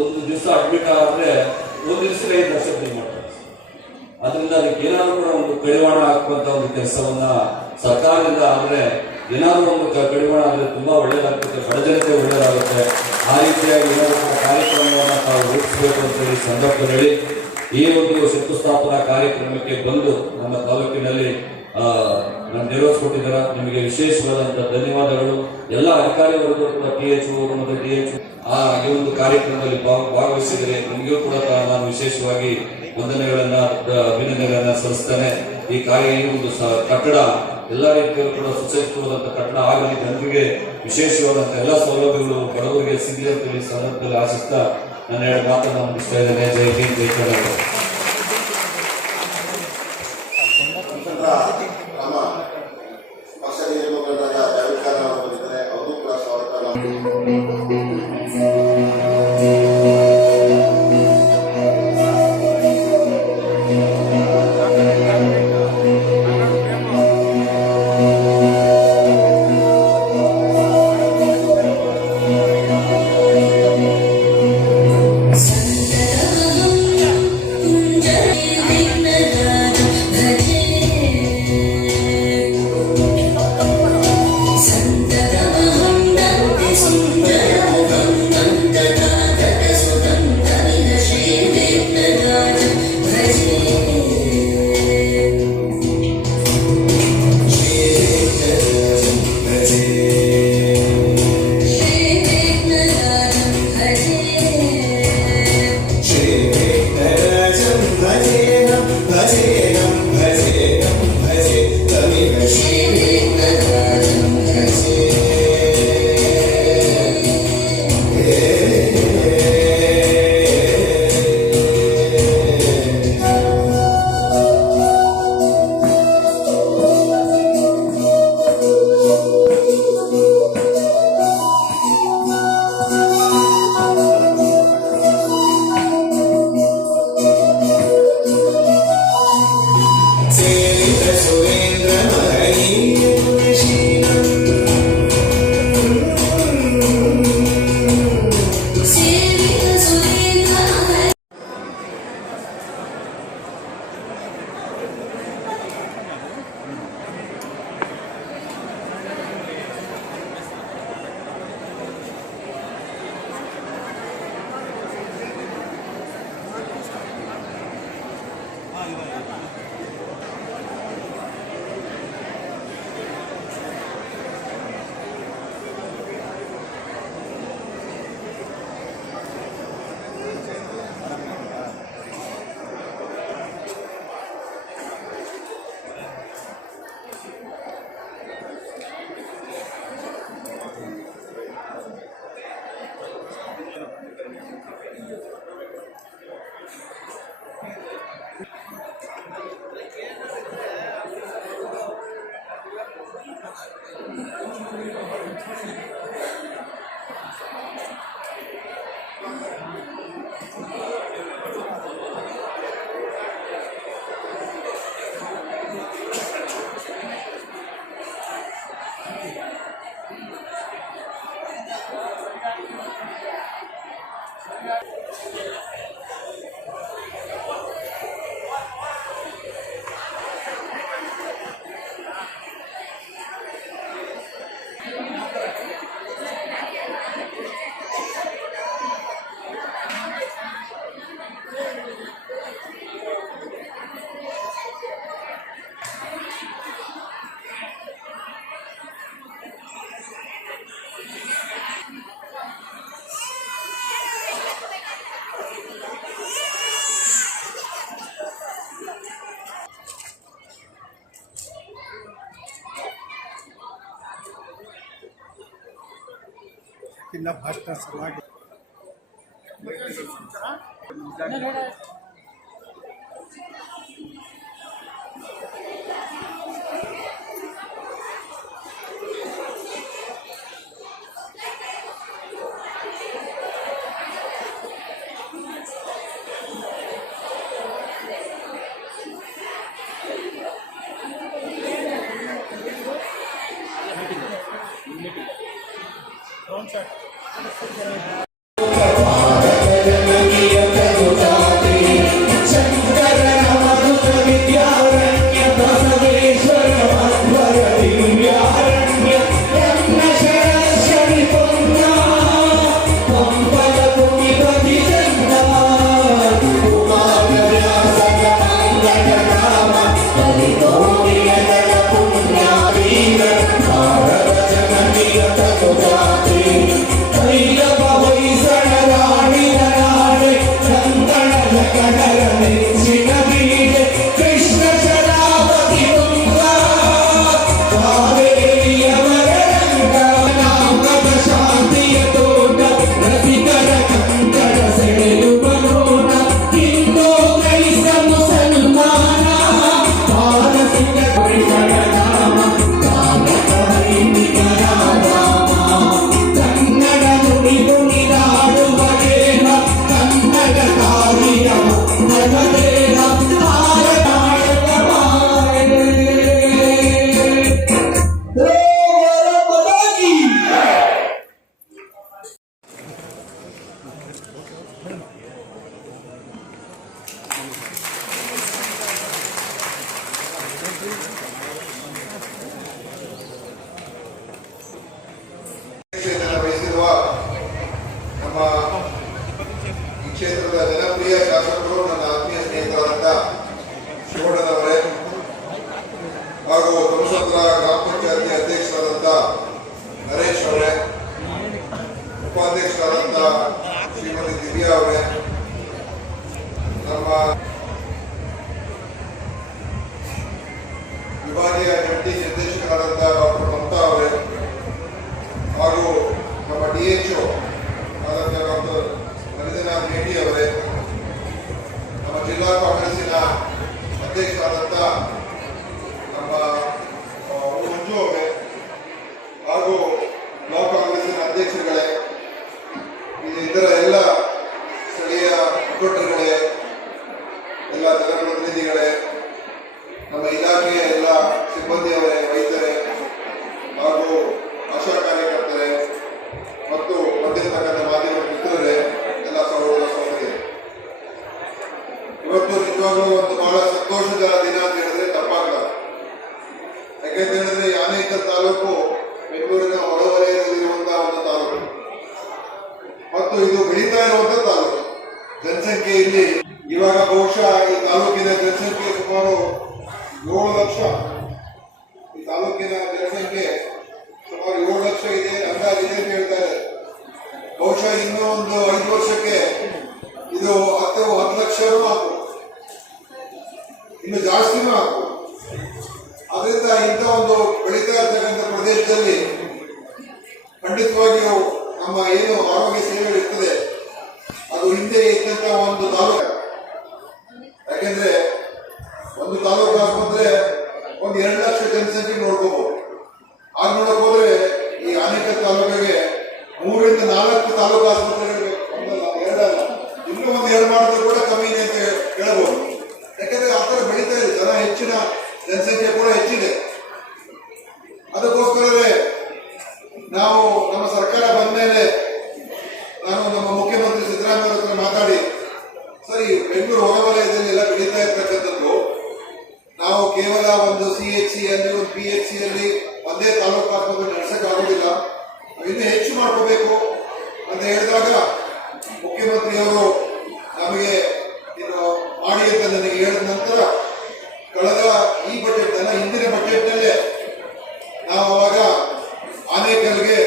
ಒಂದು ದಿವಸ ಅಡ್ಮಿಟ್ ಆದ್ರೆ ಒಂದು ದಿವಸಕ್ಕೆ 5 ಲಕ್ಷ ಬಿಲ್ ಮಾಡ್ತಾರೆ. ಅದರಿಂದ ಅದಕ್ಕೆ ಏನಾದ್ರು ಕೂಡ ಒಂದು ಕಡಿವಾಣ ಹಾಕುವಂತ ಒಂದು ಕೆಲಸವನ್ನ ಸರ್ಕಾರದಿಂದ ಆದ್ರೆ, ಏನಾದ್ರು ಒಂದು ಕಡಿವಾಣ ಆದ್ರೆ ತುಂಬಾ ಒಳ್ಳೇದಾಗ್ತದೆ, ಬಡ ಜನತೆ ಒಳ್ಳೇದಾಗುತ್ತೆ. ಆ ರೀತಿಯಾಗಿ ಏನಾದ್ರು ಕೂಡ ಕಾರ್ಯಕ್ರಮವನ್ನ ತಾವು ರೂಪಿಸಬೇಕು ಅಂತ ಹೇಳಿ ಸಂದರ್ಭದಲ್ಲಿ ಈ ಒಂದು ಶಂಕುಸ್ಥಾಪನಾ ಕಾರ್ಯಕ್ರಮಕ್ಕೆ ಬಂದು ನಮ್ಮ ತಾಲೂಕಿನಲ್ಲಿ ನೆರವೇರಿಸಿಕೊಟ್ಟಿದ್ದಾರೆ. ನಿಮಗೆ ವಿಶೇಷವಾದಂತಹ ಧನ್ಯವಾದಗಳು. ಎಲ್ಲ ಅಧಿಕಾರಿ ವರ್ಗಗಳು ಕೂಡ THO ಮತ್ತು DHO ಈ ಒಂದು ಕಾರ್ಯಕ್ರಮದಲ್ಲಿ ಭಾಗವಹಿಸಿದರೆ ನಿಮಗೂ ಕೂಡ ನಾನು ವಿಶೇಷವಾಗಿ ವಂದನೆಗಳನ್ನ ಅಭಿನಂದನೆಗಳನ್ನ ಸಲ್ಲಿಸ್ತೇನೆ. ಈ ಒಂದು ಕಟ್ಟಡ ಎಲ್ಲ ರೀತಿಯಲ್ಲೂ ಕೂಡ ಸುಸಜ್ಜಿತವಾದಂತಹ ಕಟ್ಟಡ ಆಗಲಿ, ಜನರಿಗೆ ವಿಶೇಷವಾದಂತಹ ಎಲ್ಲ ಸೌಲಭ್ಯಗಳು ಬಡವರಿಗೆ ಸಿಗಲಿ ಅಂತ ಹೇಳಿ ಸಂದರ್ಭದಲ್ಲಿ ಆಶಿಸ್ತಾ ನಾನು 2 ಮಾತನ್ನು ಮುಗಿಸ್ತಾ ಇದ್ದೇನೆ. ಜೈ ಹಿಂದ್, ಜೈ ಕರ್ನಾಟಕ. ನಮ್ಮ ಪಕ್ಷದ ಹಿರಿಯ ಮುಖಂಡರಾದ ಜಾವೇದ್ ಅವರು ಬಂದಿದ್ದಾರೆ, ಅವರು ಕೂಡ ಸ್ವಾಗತ. ಇಲ್ಲ ಭಾಷಣ ಸಲುವಾಗಿ ವಹಿಸಿರುವ ನಮ್ಮ ಈ ಕ್ಷೇತ್ರದ ಜನಪ್ರಿಯ ಶಾಸಕರು, ನನ್ನ ಆತ್ಮೀಯ ಸ್ನೇಹಿತರಾದಂಥ ಶಿವಣ್ಣನವರೇ ಹಾಗೂ ತುಮಸಂದ್ರ ಗ್ರಾಮ ಪಂಚಾಯತಿ ಅಧ್ಯಕ್ಷರಾದಂಥ ನರೇಶ್ ಅವರೇ, ಉಪಾಧ್ಯಕ್ಷರಾದಂಥ ಶ್ರೀಮತಿ ದಿವ್ಯಾ ಅವರೇ, ನಮ್ಮ ವಿಭಾಗೀಯ ಜಂಟಿ ನಿರ್ದೇಶಕರಾದಂಥ ಡಾಕ್ಟರ್ ಮಮತಾ ಅವರೇ ಹಾಗೂ ನಮ್ಮ DHO ಆದಂಥ ಡಾಕ್ಟರ್ ಮರಿದನಾಥ್ ಮೇಟಿ ಅವರೇ, ನಮ್ಮ ಜಿಲ್ಲಾ ಕಾಂಗ್ರೆಸ್ಸಿನ ಅಧ್ಯಕ್ಷರಾದಂಥ ನಮ್ಮ ಮಂಜು ಅವರೇ ಹಾಗೂ ಬ್ಲಾಕ್ ಕಾಂಗ್ರೆಸ್ಸಿನ ಅಧ್ಯಕ್ಷರುಗಳೇ, ಇದರ ಎಲ್ಲ ಸ್ಥಳೀಯ ಮುಖಂಡರುಗಳೇ, ಎಲ್ಲ ಜನಪ್ರತಿನಿಧಿಗಳೇ, ನಮ್ಮ ಇಲಾಖೆಯ ಎಲ್ಲ ಸಿಬ್ಬಂದಿಯವರೇ, ವೈದ್ಯರೇ ಹಾಗೂ ಆಶಾ ಕಾರ್ಯಕರ್ತರೇ ಮತ್ತು ಬಂದಿರತಕ್ಕಂಥ ಮಾಧ್ಯಮ ಮಿತ್ರರೇ, ಎಲ್ಲ ಸಹೋದರ ಸಹೋದರಿಯರೇ, ಇವತ್ತು ನಿಜವಾಗ್ಲೂ ಒಂದು ಬಹಳ ಸಂತೋಷದ ದಿನ ಅಂತ ಹೇಳಿದ್ರೆ ತಪ್ಪಾಗಲ್ಲ. ಯಾಕೆಂತ ಹೇಳಿದ್ರೆ ಆನೇಕಲ್ ತಾಲೂಕು ಬೆಂಗಳೂರಿನ ಹೊರವಲಯದಲ್ಲಿರುವಂತಹ ಒಂದು ತಾಲೂಕು ಮತ್ತು ಇದು ಬೆಳೀತಾ ಇರುವಂತಹ ತಾಲೂಕು. ಜನಸಂಖ್ಯೆ ಇಲ್ಲಿ ಇವಾಗ ಬಹುಶಃ ಈ ತಾಲೂಕಿನ ಜನಸಂಖ್ಯೆ ಸುಮಾರು 7 ಲಕ್ಷ. ಈ ತಾಲೂಕಿನ ಜನಸಂಖ್ಯೆ ಸುಮಾರು 7 ಲಕ್ಷ ಇದೆ, ಅಂದಾಜಿದೆ ಅಂತ ಹೇಳ್ತಾರೆ. ಬಹುಶಃ ಇನ್ನೂ ಒಂದು 5 ವರ್ಷಕ್ಕೆ ಇದು 10 ಲಕ್ಷನೂ ಆಗ್ಬೋದು, ಇನ್ನು ಜಾಸ್ತಿನೂ ಆಗ್ಬೋದು. ಆದ್ರಿಂದ ಇಂಥ ಒಂದು ಬೆಳೀತಾ ಇರ್ತಕ್ಕಂಥ ಪ್ರದೇಶದಲ್ಲಿ ಖಂಡಿತವಾಗಿಯೂ ನಮ್ಮ ಏನು ಆರೋಗ್ಯ ಸೇವೆಗಳಿರ್ತದೆ ಅದು ಹಿಂದೆ ಇದ್ದಂತ ಒಂದು ತಾಲೂಕು. ಯಾಕೆಂದ್ರೆ ಒಂದು ತಾಲೂಕು ಹಾಕೊಂಡ್ರೆ ಒಂದು 2 ಲಕ್ಷ ಜನಸಂಖ್ಯೆ ನೋಡ್ಕೋಬಹುದು. ಆಗ ನೋಡಕ್ ಹೋದ್ರೆ ಈ ಆನೇಕಲ್ ತಾಲೂಕಿಗೆ 3 ರಿಂದ 4 ತಾಲೂಕು ಆಸ್ಪತ್ರೆಗಳು ಒಂದಲ್ಲ ಎರಡಲ್ಲ, ಇನ್ನೂ ಒಂದು 2 ಮಾಡಿದ್ರು ಕೂಡ ಕಮ್ಮಿನೇ ಅಂತ ಹೇಳ್ಬೋದು. ಯಾಕಂದ್ರೆ ಆ ಥರ ಬೆಳೀತಾ ಇದೆ, ಹೆಚ್ಚಿನ ಜನಸಂಖ್ಯೆ ಕೂಡ ಹೆಚ್ಚಿದೆ. ಅದಕ್ಕೋಸ್ಕರವೇ ನಾವು ನಮ್ಮ ಸರ್ಕಾರ ಬಂದ ಮೇಲೆ ನಾನು ನಮ್ಮ ಮುಖ್ಯಮಂತ್ರಿ ಸಿದ್ದರಾಮಯ್ಯ ಹತ್ರ ಮಾತಾಡಿ, ಸರಿ ಬೆಂಗಳೂರು ಹೊರವಲಯದಲ್ಲಿ ಎಲ್ಲ ಬೆಳೀತಾ ಇರ್ತಕ್ಕಂಥದ್ದು ನಾವು ಕೇವಲ ಒಂದು CHC ಅಲ್ಲಿ ಒಂದು PHC ಅಲ್ಲಿ ಒಂದೇ ತಾಲೂಕು ಆಸ್ಪತ್ರೆ ನಡೆಸಕ್ಕಾಗೋದಿಲ್ಲ, ಇನ್ನೂ ಹೆಚ್ಚು ಮಾಡ್ಕೋಬೇಕು ಅಂತ ಹೇಳಿದಾಗ ಮುಖ್ಯಮಂತ್ರಿಯವರು ನಮಗೆ ಇನ್ನು ಮಾಡಿ ಅಂತ ನನಗೆ ಹೇಳಿದ ನಂತರ ಕಳೆದ ಈ ಬಜೆಟ್ ಅಲ್ಲ, ಹಿಂದಿನ ಬಜೆಟ್ನಲ್ಲೇ ನಾವು ಅವಾಗ ಆನೇಕಲ್ಗೆ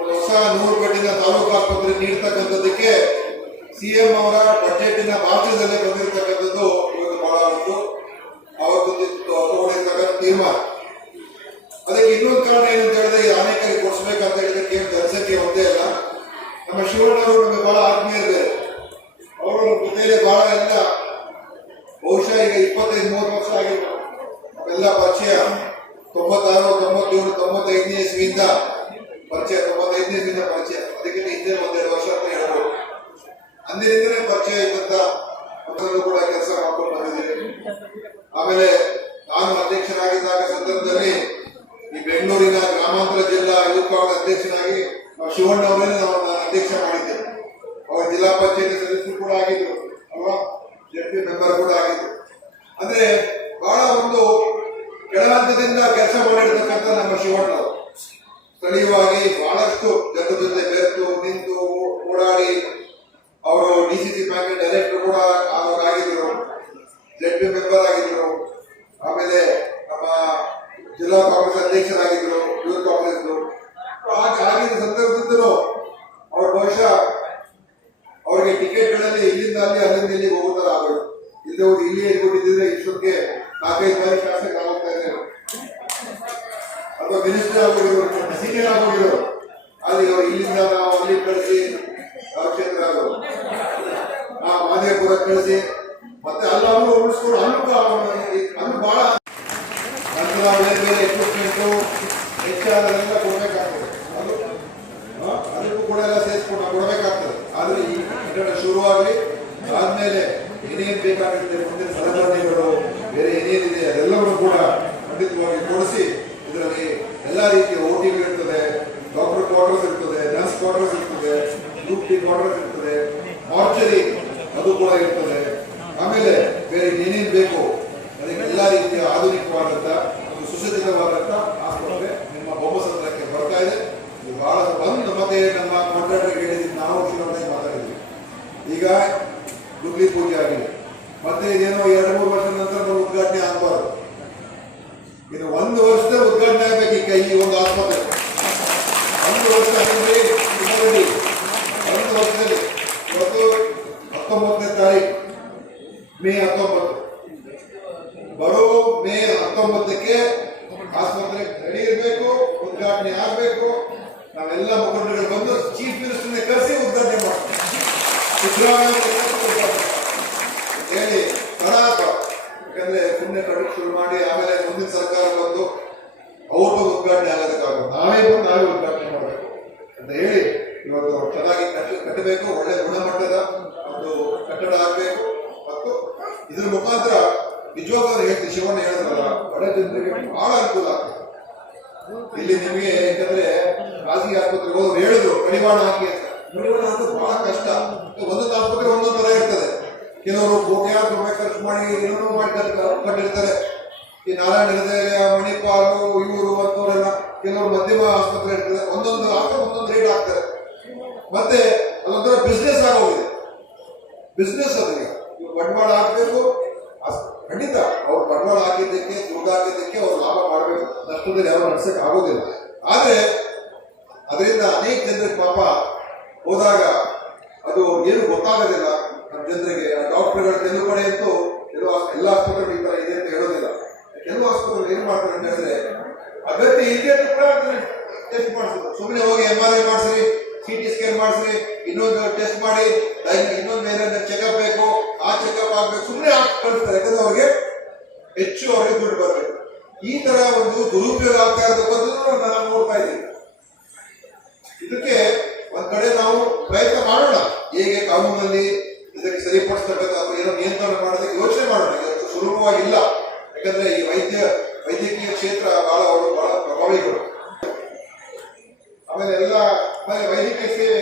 ಒಂದು ಹೊಸ 100 ಬೆಡ್ಡಿನ ತಾಲೂಕು ಆಸ್ಪತ್ರೆ ನೀಡ್ತಕ್ಕಂಥದ್ದಕ್ಕೆ CM ಅವರ ಬಜೆಟಿನ ಭಾರತದಲ್ಲೇ ಬಂದಿರತಕ್ಕಂಥದ್ದು ಇವಾಗ ಬಹಳ ಒಂದು ಅವತ್ತು ತಗೊಂಡಿರ್ತಕ್ಕಂಥ ತೀರ್ಮಾನ. ಅದಕ್ಕೆ ಇನ್ನೊಂದು ಕಾರಣ ಏನಂತ ಹೇಳಿದ್ರೆ, ಈ ಆನೇಕಲ್ಗೆ ಕೊಡಿಸ್ಬೇಕಂತ ಹೇಳಿದ್ರೆ ಕೇವಲ ಜನಸಂಖ್ಯೆ ಒಂದೇ ಅಲ್ಲ, ನಮ್ಮ ಶಿವಣ್ಣವರು ನಮಗೆ ಬಹಳ ಆತ್ಮೀಯರಿದ್ದಾರೆ. ಅವರು ನಮ್ಮ ಜೊತೆಯಲ್ಲಿ ಬಹಳ ಎಲ್ಲ ಬಹುಶಃ ಈಗ 25-30 ವರ್ಷ ಆಗಿತ್ತು ಎಲ್ಲ ಪರಿಚಯ. 96, 97, 95ನೇ ಇಸ್ವಿಯಿಂದ ಪರಿಚಯ, 95ನೇ ಇಸ್ವಿಯಿಂದ ಪರಿಚಯ, ಅದಕ್ಕಿಂತ ಹಿಂದೆ 1-2 ವರ್ಷ ಅಂತ ಹೇಳ್ಬೋದು. ಅಂದಿನಿಂದಲೇ ಪರಿಚಯ ಇದ್ದಂತ ಮೊದಲು ಕೂಡ ಕೆಲಸ ಮಾಡ್ಕೊಂಡು ಬಂದಿದ್ದೀವಿ. ಆಮೇಲೆ ನಾನು ಅಧ್ಯಕ್ಷರಾಗಿದ್ದಾಗ ಸಂದರ್ಭದಲ್ಲಿ ಈ ಬೆಂಗಳೂರಿನ ಗ್ರಾಮಾಂತರ ಜಿಲ್ಲಾ ಯೂತ್ ಕಾಂಗ್ರೆಸ್ ಅಧ್ಯಕ್ಷನಾಗಿ ಶಿವಣ್ಣ ಅವರೇ ನಾನು ಅಧ್ಯಕ್ಷ ಮಾಡಿದ್ದೆ. ಅವರು ಜಿಲ್ಲಾ ಪಂಚಾಯತ್ ಸದಸ್ಯರು ಕೂಡ ಆಗಿದ್ರು, ಅಲ್ವಾ, JP ಮೆಂಬರ್ ಕೂಡ ಆಗಿದ್ರು. ಅಂದ್ರೆ ಬಹಳ ಒಂದು ಕೆಳ ಹಂತದಿಂದ ಕೆಲಸ ಮಾಡಿರ್ತಕ್ಕಂಥ ನಮ್ಮ ಶಿವಣ್ಣ ಅವರು ಸ್ಥಳೀಯವಾಗಿ ಬಹಳಷ್ಟು ಜನರ ಜೊತೆ ಬೆರೆತು ನಿಂತು ಓಡಾಡಿ, ಅವರು DCC ಬ್ಯಾಂಕ್ ಡೈರೆಕ್ಟರ್ ಕೂಡ ಆವಾಗ ಆಗಿದ್ರು, JP ಮೆಂಬರ್ ಆಗಿದ್ರು, ಆಮೇಲೆ ನಮ್ಮ ಜಿಲ್ಲಾ ಕಾಂಗ್ರೆಸ್ ಅಧ್ಯಕ್ಷರಾಗಿದ್ರು, ಯೂತ್ ಕಾಂಗ್ರೆಸ್ ಆಗಿದ್ದ ಸಂದರ್ಭದಿಂದಲೂ ಅವ್ರ ಬಹುಶಃ ಅವರಿಗೆ ಟಿಕೆಟ್ಗಳಲ್ಲಿ ಇಲ್ಲಿಂದ ಅಲ್ಲಿ ಅಲ್ಲಿಂದ ಇಲ್ಲಿಗೆ ಹೋಗೋ ತರ ಆಗೋದು. ಇಲ್ಲದೆ ಹೋಗಿ ಇಲ್ಲಿ ಕೊಟ್ಟಿದ್ರೆ ಇಷ್ಟಕ್ಕೆ 4-5 ಬಾರಿ ಶಾಸಕ ಆಗೋಗ್ತಾ ಇದ್ದಾರೆ, ಅಥವಾ ಮಿನಿಸ್ಟರ್ ಆಗೋಗಿರೋರು, ಸೀನಿಯರ್ ಆಗೋಗಿರೋರು. ಅಲ್ಲಿ ಅವರು ಇಲ್ಲಿಂದ ನಾವು ಅಲ್ಲಿ ಕಳಿಸಿ ಕ್ಷೇತ್ರ ಮಾದೇಪುರ ಕಳಿಸಿ ಮತ್ತೆ ಅಲ್ಲೂ ಉಳಿಸ್ಕೊಂಡು ಅಲ್ಲೂ ಬಹಳ ನಂತರ ಬೇರೆ ಎಕ್ವಿಪ್ಮೆಂಟು ಹೆಚ್ಚಾದೆಲ್ಲ ಕೊಡಬೇಕಾಗ್ತದೆ, ಅದಕ್ಕೂ ಕೂಡ ಎಲ್ಲ ಸೇರಿಸ್ಕೊಂಡು ಕೊಡಬೇಕಾಗ್ತದೆ. ಆದ್ರೆ ಈ ಕಟ್ಟಡ ಶುರುವಾಗಲಿ ಆದ್ಮೇಲೆ ಏನೇನು ಬೇಕಾಗುತ್ತೆ, ಮುಂದಿನ ಸಲಕರಣೆಗಳು ಬೇರೆ ಏನೇನಿದೆ ಅದೆಲ್ಲವನ್ನು ಕೂಡ ಖಂಡಿತವಾಗಿ ಕೊಡಿಸಿ ಇದರಲ್ಲಿ ಎಲ್ಲಾ ರೀತಿಯ OT ಇರ್ತದೆ, ಡಾಕ್ಟರ್ ಕ್ವಾರ್ಟರ್ಸ್ ಇರ್ತದೆ, ನರ್ಸ್ ಕ್ವಾರ್ಟರ್ಸ್ ಇರ್ತದೆ, UP ಕ್ವಾರ್ಟರ್ಸ್ ಇರ್ತದೆ, ಮಾರ್ಚರಿ ಅದು ಕೂಡ ಇರ್ತದೆ. ಆಮೇಲೆ ಬೇರೆ ಏನೇನು ಬೇಕು ಅದಕ್ಕೆ ಎಲ್ಲಾ ರೀತಿಯ ಆಧುನಿಕವಾದಂತ ಒಂದು ಸುಸಜ್ಜಿತವಾದಂತ ಆಸ್ಪತ್ರೆ ನಿಮ್ಮ ಬೊಮ್ಮಸಂದ್ರಕ್ಕೆ ಬರ್ತಾ ಇದೆ. ಇದು ಬಹಳ ಬಂದು ಮತ್ತೆ ನಮ್ಮ ಕಾಂಟ್ರಾಕ್ಟರ್ ಹೇಳಿದ್ವಿ, ನಾವು ಚುನಾವಣೆ ಮಾತಾಡಿದ್ವಿ. ಈಗ ಗುಗ್ಲಿ ಪೂಜೆ ಆಗಿದೆ, ಮತ್ತೆ ಇದೇನೋ 2-3 ವರ್ಷದ ನಂತರ ನಾವು ಉದ್ಘಾಟನೆ ಆಗಬಾರ್ದು, ಇನ್ನು 1 ವರ್ಷದ ಉದ್ಘಾಟನೆ ಆಗ್ಬೇಕು. ಈಗ ಈ ಒಂದು ಆಸ್ಪತ್ರೆ 1 ವರ್ಷ ಆಗಿದೆ. 1 ವರ್ಷದಲ್ಲಿ ಇವತ್ತು 19ನೇ ತಾರೀಕು ಮೇ 19, ಬರೋ ಮೇ 19ಕ್ಕೆ ಆಸ್ಪತ್ರೆ ರೆಡಿ ಇರಬೇಕು, ಉದ್ಘಾಟನೆ ಆಗಬೇಕು. ನಾವೆಲ್ಲ ಮುಖಂಡರು ಬಂದು ಚೀಫ್ ಮಿನಿಸ್ಟರ್ನ ಕರೆಸಿ ಉದ್ಘಾಟನೆ ಮಾಡ್ತೀವಿ. ಸಿದ್ದರಾಮಯ್ಯ ಹೇಳಿ ಕರಾಪ, ಯಾಕಂದ್ರೆ ಸುಮ್ಮನೆ ಕಡೆ ಶುರು ಮಾಡಿ ಆಮೇಲೆ ಮುಂದಿನ ಸರ್ಕಾರ ಬಂದು ಅವ್ರದ್ದು ಉದ್ಘಾಟನೆ ಆಗೋದಕ್ಕಾಗುತ್ತೆ, ನಾವೇ ಬಂದು ನಾವೇ ಉದ್ಘಾಟನೆ ಮಾಡಬೇಕು ಅಂತ ಹೇಳಿ ಇವತ್ತು ಚೆನ್ನಾಗಿ ಕಟ್ಟಬೇಕು. ಒಳ್ಳೆ ಗುಣಮಟ್ಟದ ಒಂದು ಕಟ್ಟಡ ಆಗಬೇಕು. ಮತ್ತು ಇದ್ರ ಮುಖಾಂತರ ನಿಜವಾಗ್ಲೂ ಹೇಳ್ತೀವಿ, ಶಿವಣ್ಣ ಹೇಳಿದ್ರಲ್ಲ, ಬಡ ಜನರಿಗೆ ಬಹಳ ಅನುಕೂಲ ಆಗ್ತದೆ. ಇಲ್ಲಿ ನಿಮಗೆ ಯಾಕಂದ್ರೆ ಖಾಸಗಿ ಆಸ್ಪತ್ರೆಗೆ ಹೋದ್ರು ಹೇಳಿದ್ರು ಕಡಿವಾಣ ಹಾಕಿ ಅಂತ, ಕಡಿವಾಣ ಹಾಕೋದು ಬಹಳ ಕಷ್ಟ. ಒಂದೊಂದು ಆಸ್ಪತ್ರೆ ಒಂದೊಂದು ತರ ಇರ್ತದೆ. ಕೆಲವರು ಕೋಟ್ಯಾಂತರ ರೂಪಾಯಿ ಖರ್ಚು ಮಾಡಿ ಏನೋ ಮಾಡಿ ಕಟ್ಟಿರ್ತಾರೆ. ಈ ನಾರಾಯಣ ಹೃದಯ, ಮಣಿಪಾಲು, ಇವರು ಅಂತವರೆಲ್ಲ ಕೆಲವರು ಮಧ್ಯಮ ಆಸ್ಪತ್ರೆ ಇರ್ತದೆ, ಒಂದೊಂದು ಆಸ್ಪತ್ರೆ ಒಂದೊಂದು ರೇಟ್ ಹಾಕ್ತಾರೆ. ಮತ್ತೆ ಅದೊಂಥರ ಬಿಸ್ನೆಸ್ ಆಗೋಗಿದೆ, ಬಿಸ್ನೆಸ್ ಅದಕ್ಕೆ ಬಂಡವಾಳ ಹಾಕಬೇಕು. ಖಂಡಿತ ಅವ್ರು ಬಂಡವಾಳ ಹಾಕಿದ್ದಕ್ಕೆ, ದುಡ್ಡು ಹಾಕಿದ್ದಕ್ಕೆ ಅವ್ರು ಲಾಭ ಮಾಡಬೇಕು, ನಷ್ಟದಲ್ಲಿ ಯಾರು ನಡೆಸಕ್ ಆಗೋದಿಲ್ಲ. ಆದ್ರೆ ಅದರಿಂದ ಅನೇಕ ಜನರಿಗೆ ಪಾಪ ಹೋದಾಗ ಅದು ಏನು ಗೊತ್ತಾಗೋದಿಲ್ಲ ನಮ್ಮ ಜನರಿಗೆ. ಡಾಕ್ಟರ್ಗಳು ಕೆಲವು ಕಡೆ ಅಂತೂ ಎಲ್ಲ ಆಸ್ಪತ್ರೆಗಳು ಈ ತರ ಇದೆ ಅಂತ ಹೇಳೋದಿಲ್ಲ. ಕೆಲವು ಆಸ್ಪತ್ರೆಗಳು ಏನ್ ಮಾಡ್ತಾರೆ ಅಂತ ಹೇಳಿದ್ರೆ ಅಗತ್ಯ ಇದೆ ಕೂಡ ಟೆಸ್ಟ್ ಮಾಡಿಸೋದು, ಸುಮ್ಮನೆ ಹೋಗಿ MRI ಮಾಡಿಸ್ರಿ, CT ಸ್ಕ್ಯಾನ್ ಮಾಡಿಸ್ರಿ, ಇನ್ನೊಂದು ಟೆಸ್ಟ್ ಮಾಡಿ, ಇನ್ನೊಂದು ಬೇರೆ ಚೆಕಪ್ ಬೇಕು, ಆ ಚೆಕಪ್ ಆಗ್ಬೇಕು, ಸುಮ್ಮನೆ ಕಳಿಸ್ತಾರೆ. ಯಾಕಂದ್ರೆ ಅವ್ರಿಗೆ ಹೆಚ್ಚು ಅವ್ರಿಗೆ ದುಡ್ಡು ಬರಬೇಕು. ಈ ತರ ಒಂದು ದುರುಪಯೋಗ ಆಗ್ತಾ ಇರತಕ್ಕಂಥದ್ದು ನಾವು ನೋಡ್ತಾ ಇದ್ದೀವಿ. ಇದಕ್ಕೆ ಒಂದ್ ಕಡೆ ನಾವು ಪ್ರಯತ್ನ ಮಾಡೋಣ, ಹೇಗೆ ಕಾನೂನಲ್ಲಿ ಇದಕ್ಕೆ ಸರಿಪಡಿಸ್ತಕ್ಕಂಥ ಅಥವಾ ಏನೋ ನಿಯಂತ್ರಣ ಮಾಡೋದಕ್ಕೆ ಯೋಚನೆ ಮಾಡೋಣ. ಇದು ಸುಲಭವಾಗಿಲ್ಲ, ಯಾಕಂದ್ರೆ ಈ ವೈದ್ಯಕೀಯ ಕ್ಷೇತ್ರ ಬಹಳ ಪ್ರಭಾವಿಗಳು. ಆಮೇಲೆ ವೈದ್ಯಕೀಯ ಸೇವೆ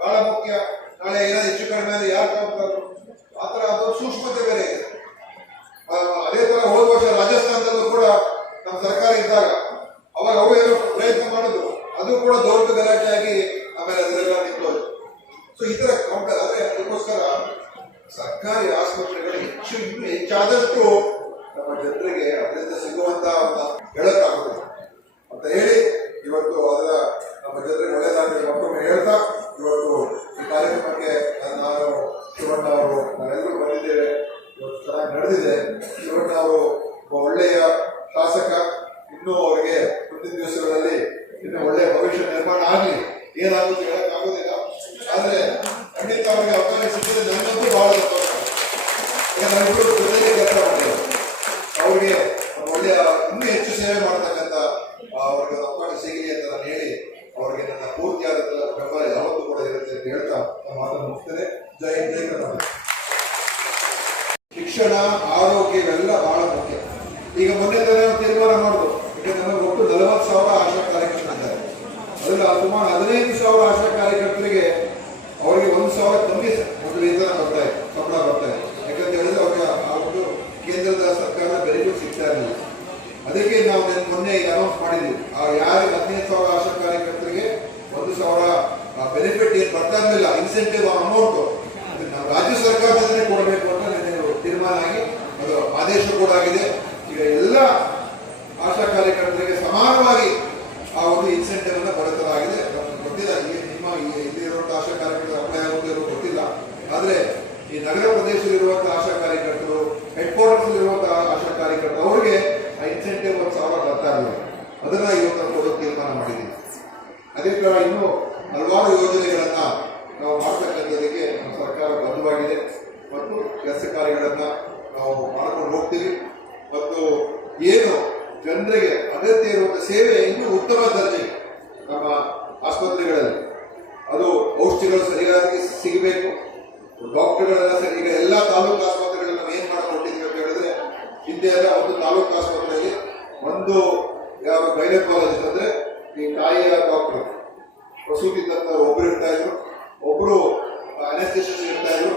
ಬಹಳ ಮುಖ್ಯ. ನಾಳೆ ಏನಾದ್ರು ಹೆಚ್ಚು ಕಡಿಮೆ ಆದ್ರೆ ಯಾರು ತಗೋತಾರೆ, ಆತರ ಅದೊಂದು ಸೂಕ್ಷ್ಮತೆ ಬೇರೆ ಇದೆ. ಅದೇ ತರ ಹೋದ ವರ್ಷ ರಾಜಸ್ಥಾನದಲ್ಲೂ ಕೂಡ ನಮ್ಮ ಸರ್ಕಾರ ಇದ್ದಾಗ ಅವಾಗ ಅವರು ಏನೋ ಪ್ರಯತ್ನ ಮಾಡಿದ್ರು, ಅದು ಕೂಡ ದೊಡ್ಡ ಗಲಾಟೆ ಆಗಿ ಆಮೇಲೆ ಅದರೆಲ್ಲ ನಿಂತೋದು. ಸೊ ಈ ತರ ಕೌಂಟರ್ ಆದ್ರೆ ಅದಕ್ಕೋಸ್ಕರ ಸರ್ಕಾರಿ ಆಸ್ಪತ್ರೆಗಳು ಇನ್ನೂ ಹೆಚ್ಚಾದಷ್ಟು ನಮ್ಮ ಜನರಿಗೆ ಅದರಿಂದ ಸಿಗುವಂತ ಹೇಳಕ್ಕಾಗುತ್ತದೆ ಅಂತ ಹೇಳಿ ಇವತ್ತು ಅದರ ನಮ್ಮ ಜನರಿಗೆ ಒಳ್ಳೆಯದಾಗಿ ಮತ್ತೊಮ್ಮೆ ಹೇಳ್ತಾ ಇವತ್ತು ಈ ಕಾರ್ಯಕ್ರಮಕ್ಕೆ ನಾನು ಶಿವಣ್ಣ ಅವರು ನಾವೆಲ್ಲರೂ ಬಂದಿದ್ದೇವೆ. ಇವತ್ತು ಚೆನ್ನಾಗಿ ನಡೆದಿದೆ. ಶಿವಣ್ಣ ಅವರು ಒಬ್ಬ ಒಳ್ಳೆಯ ಶಾಸಕ, ಇನ್ನೂ ಅವರಿಗೆ ಮುಂದಿನ ದಿವಸಗಳಲ್ಲಿ ಇನ್ನು ಒಳ್ಳೆಯ ಭವಿಷ್ಯ ನಿರ್ಮಾಣ ಆಗಲಿ. ಏನಾಗುತ್ತೆ ಹೇಳಕ್ಕಾಗೋದಿಲ್ಲ, ಆದ್ರೆ ಖಂಡಿತ ಅವರಿಗೆ ಅವಕಾಶ ಸಿಕ್ಕಿದ್ರೆ ನನ್ನಂತೂ ಬಹಳ ಸಂತೋಷ. ನಾವಿಬ್ಬರು ಜೊತೆಗೆ ಕೆಲಸ ಮಾಡಿದ್ದೇವೆ. ಅವ್ರಿಗೆ ಒಳ್ಳೆಯ ಇನ್ನೂ ಹೆಚ್ಚು ಸೇವೆ ಮಾಡ್ತಕ್ಕಂಥ ಅವ್ರಿಗೆ ಅವಕಾಶ ಸಿಗಲಿ ಅಂತ ನಾನು ಹೇಳಿ ಅವರಿಗೆ ನನ್ನ ಪೂರ್ತಿಯಾದ ಬೆಂಬಲ ಯಾವತ್ತೂ ಕೂಡ ಇರುತ್ತೆ ಅಂತ ಹೇಳ್ತಾ ನಾನು ಮಾತನ್ನು ಮುಗಿಸ್ತೇನೆ. ಜೈ ಜೈ ಕರ್ನಾಟಕ. ಶಿಕ್ಷಣ, ಆರೋಗ್ಯ ಇವೆಲ್ಲ ಬಹಳ ಮುಖ್ಯ. ಈಗ ಮೊನ್ನೆ ತೀರ್ಮಾನ ಮಾಡುದು, ಈಗ ನಮಗೆ ಒಟ್ಟು 40,000 ಆಶಾ ಕಾರ್ಯಕರ್ತರಿದ್ದಾರೆ. ಅದರಲ್ಲಿ ಸುಮಾರು 15,000 ಆಶಾ ಕಾರ್ಯಕರ್ತರಿಗೆ ಅವರಿಗೆ 1,000 ಕಮ್ಮಿ ಒಂದು ವೇತನ ಬರ್ತಾ ಇದೆ, ಸಂಬಳ ಬರ್ತಾ ಇದೆ. ಯಾಕಂತ ಹೇಳಿದ್ರೆ ಅವ್ರಿಗೆ ಆ ಒಂದು ಕೇಂದ್ರದ ಸರ್ಕಾರದ ಬೆನಿಫಿಟ್ ಸಿಗ್ತಾ ಇರಲಿಲ್ಲ. ಅದಕ್ಕೆ ನಾವು ಮೊನ್ನೆ ಅನೌನ್ಸ್ ಮಾಡಿದ್ವಿ, ಯಾರಿಗೆ 15,000 ಆಶಾ ಕಾರ್ಯಕರ್ತರಿಗೆ 1,000 ಬೆನಿಫಿಟ್ ಏನು ಬರ್ತಾ ಇರಲಿಲ್ಲ, ಇನ್ಸೆಂಟಿವ್ ಅಮೌಂಟ್ ನಾವು ರಾಜ್ಯ ಸರ್ಕಾರದಿಂದಲೇ ಕೊಡಬೇಕು ಅಂತ ತೀರ್ಮಾನ ಆಗಿ ಅದು ಆದೇಶ ಕೂಡ ಆಗಿದೆ. ಈಗ ಎಲ್ಲ ಆಶಾ ಕಾರ್ಯಕರ್ತರಿಗೆ ಸಮಾನವಾಗಿ ಆ ಒಂದು ಇನ್ಸೆಂಟಿವ್ ಅನ್ನು ಬರತಲಾಗಿದೆ. ಗೊತ್ತಿಲ್ಲ ನಿಮ್ಮ ಇಲ್ಲಿರುವಂತಹ ಆಶಾ ಕಾರ್ಯಕರ್ತರು ಅಪ್ಲೈ ಆಗುತ್ತಿರೋ ಗೊತ್ತಿಲ್ಲ, ಆದ್ರೆ ಈ ನಗರ ಪ್ರದೇಶದಲ್ಲಿರುವಂತಹ ಆಶಾ ಕಾರ್ಯಕರ್ತರು, ಹೆಡ್ ಕ್ವಾರ್ಟರ್ಸ್ ಇರುವಂತಹ ಆಶಾ ಕಾರ್ಯಕರ್ತರು ಅವರಿಗೆ ಆ ಇನ್ಸೆಂಟಿವ್ 1,000 ಬರ್ತಾ ಇರಲಿಲ್ಲ. ಅದನ್ನ ಇವತ್ತು ಕೊಡೋಕೆ ತೀರ್ಮಾನ ಮಾಡಿದ್ದೀವಿ. ಅದೇ ತರ ಇನ್ನೂ ಹಲವಾರು ಯೋಜನೆಗಳನ್ನ ನಾವು ಮಾಡ್ತಕ್ಕಂಥದಕ್ಕೆ ನಮ್ಮ ಸರ್ಕಾರ ಬದ್ಧವಾಗಿದೆ ಮತ್ತು ಕೆಲಸ ಕಾರ್ಯಗಳನ್ನ ನಾವು ಮಾಡ್ಕೊಂಡು ಹೋಗ್ತೀವಿ. ಮತ್ತು ಏನು ಜನರಿಗೆ ಅಗತ್ಯ ಇರುವಂತಹ ಸೇವೆ ಇನ್ನೂ ಉತ್ತಮ ದರ್ಜೆಗೆ ನಮ್ಮ ಆಸ್ಪತ್ರೆಗಳಲ್ಲಿ ಅದು ಔಷಧಿಗಳು ಸರಿಯಾಗಿ ಸಿಗಬೇಕು, ಡಾಕ್ಟರ್ಗಳೆಲ್ಲ ಸರಿ. ಈಗ ಎಲ್ಲ ತಾಲೂಕು ಆಸ್ಪತ್ರೆಗಳನ್ನ ನಾವು ಏನ್ ಮಾಡಿಕೊಟ್ಟಿದ್ವಿ ಅಂತ ಹೇಳಿದ್ರೆ, ಹಿಂದೆ ಎಲ್ಲ ಒಂದು ತಾಲೂಕು ಆಸ್ಪತ್ರೆಯಲ್ಲಿ ಒಂದು ಯಾವ ಗೈನಕಾಲಜಿಸ್ಟ್ ಅಂದ್ರೆ ಈ ತಾಯಿಯ ಡಾಕ್ಟರ್, ಪ್ರಸೂತಿ ತಜ್ಞರು ಒಬ್ರು ಇರ್ತಾ ಇದ್ರು, ಒಬ್ರು ಅನೆಸ್ಥೆಸಿಸ್ಟ್ ಇರ್ತಾ ಇದ್ರು,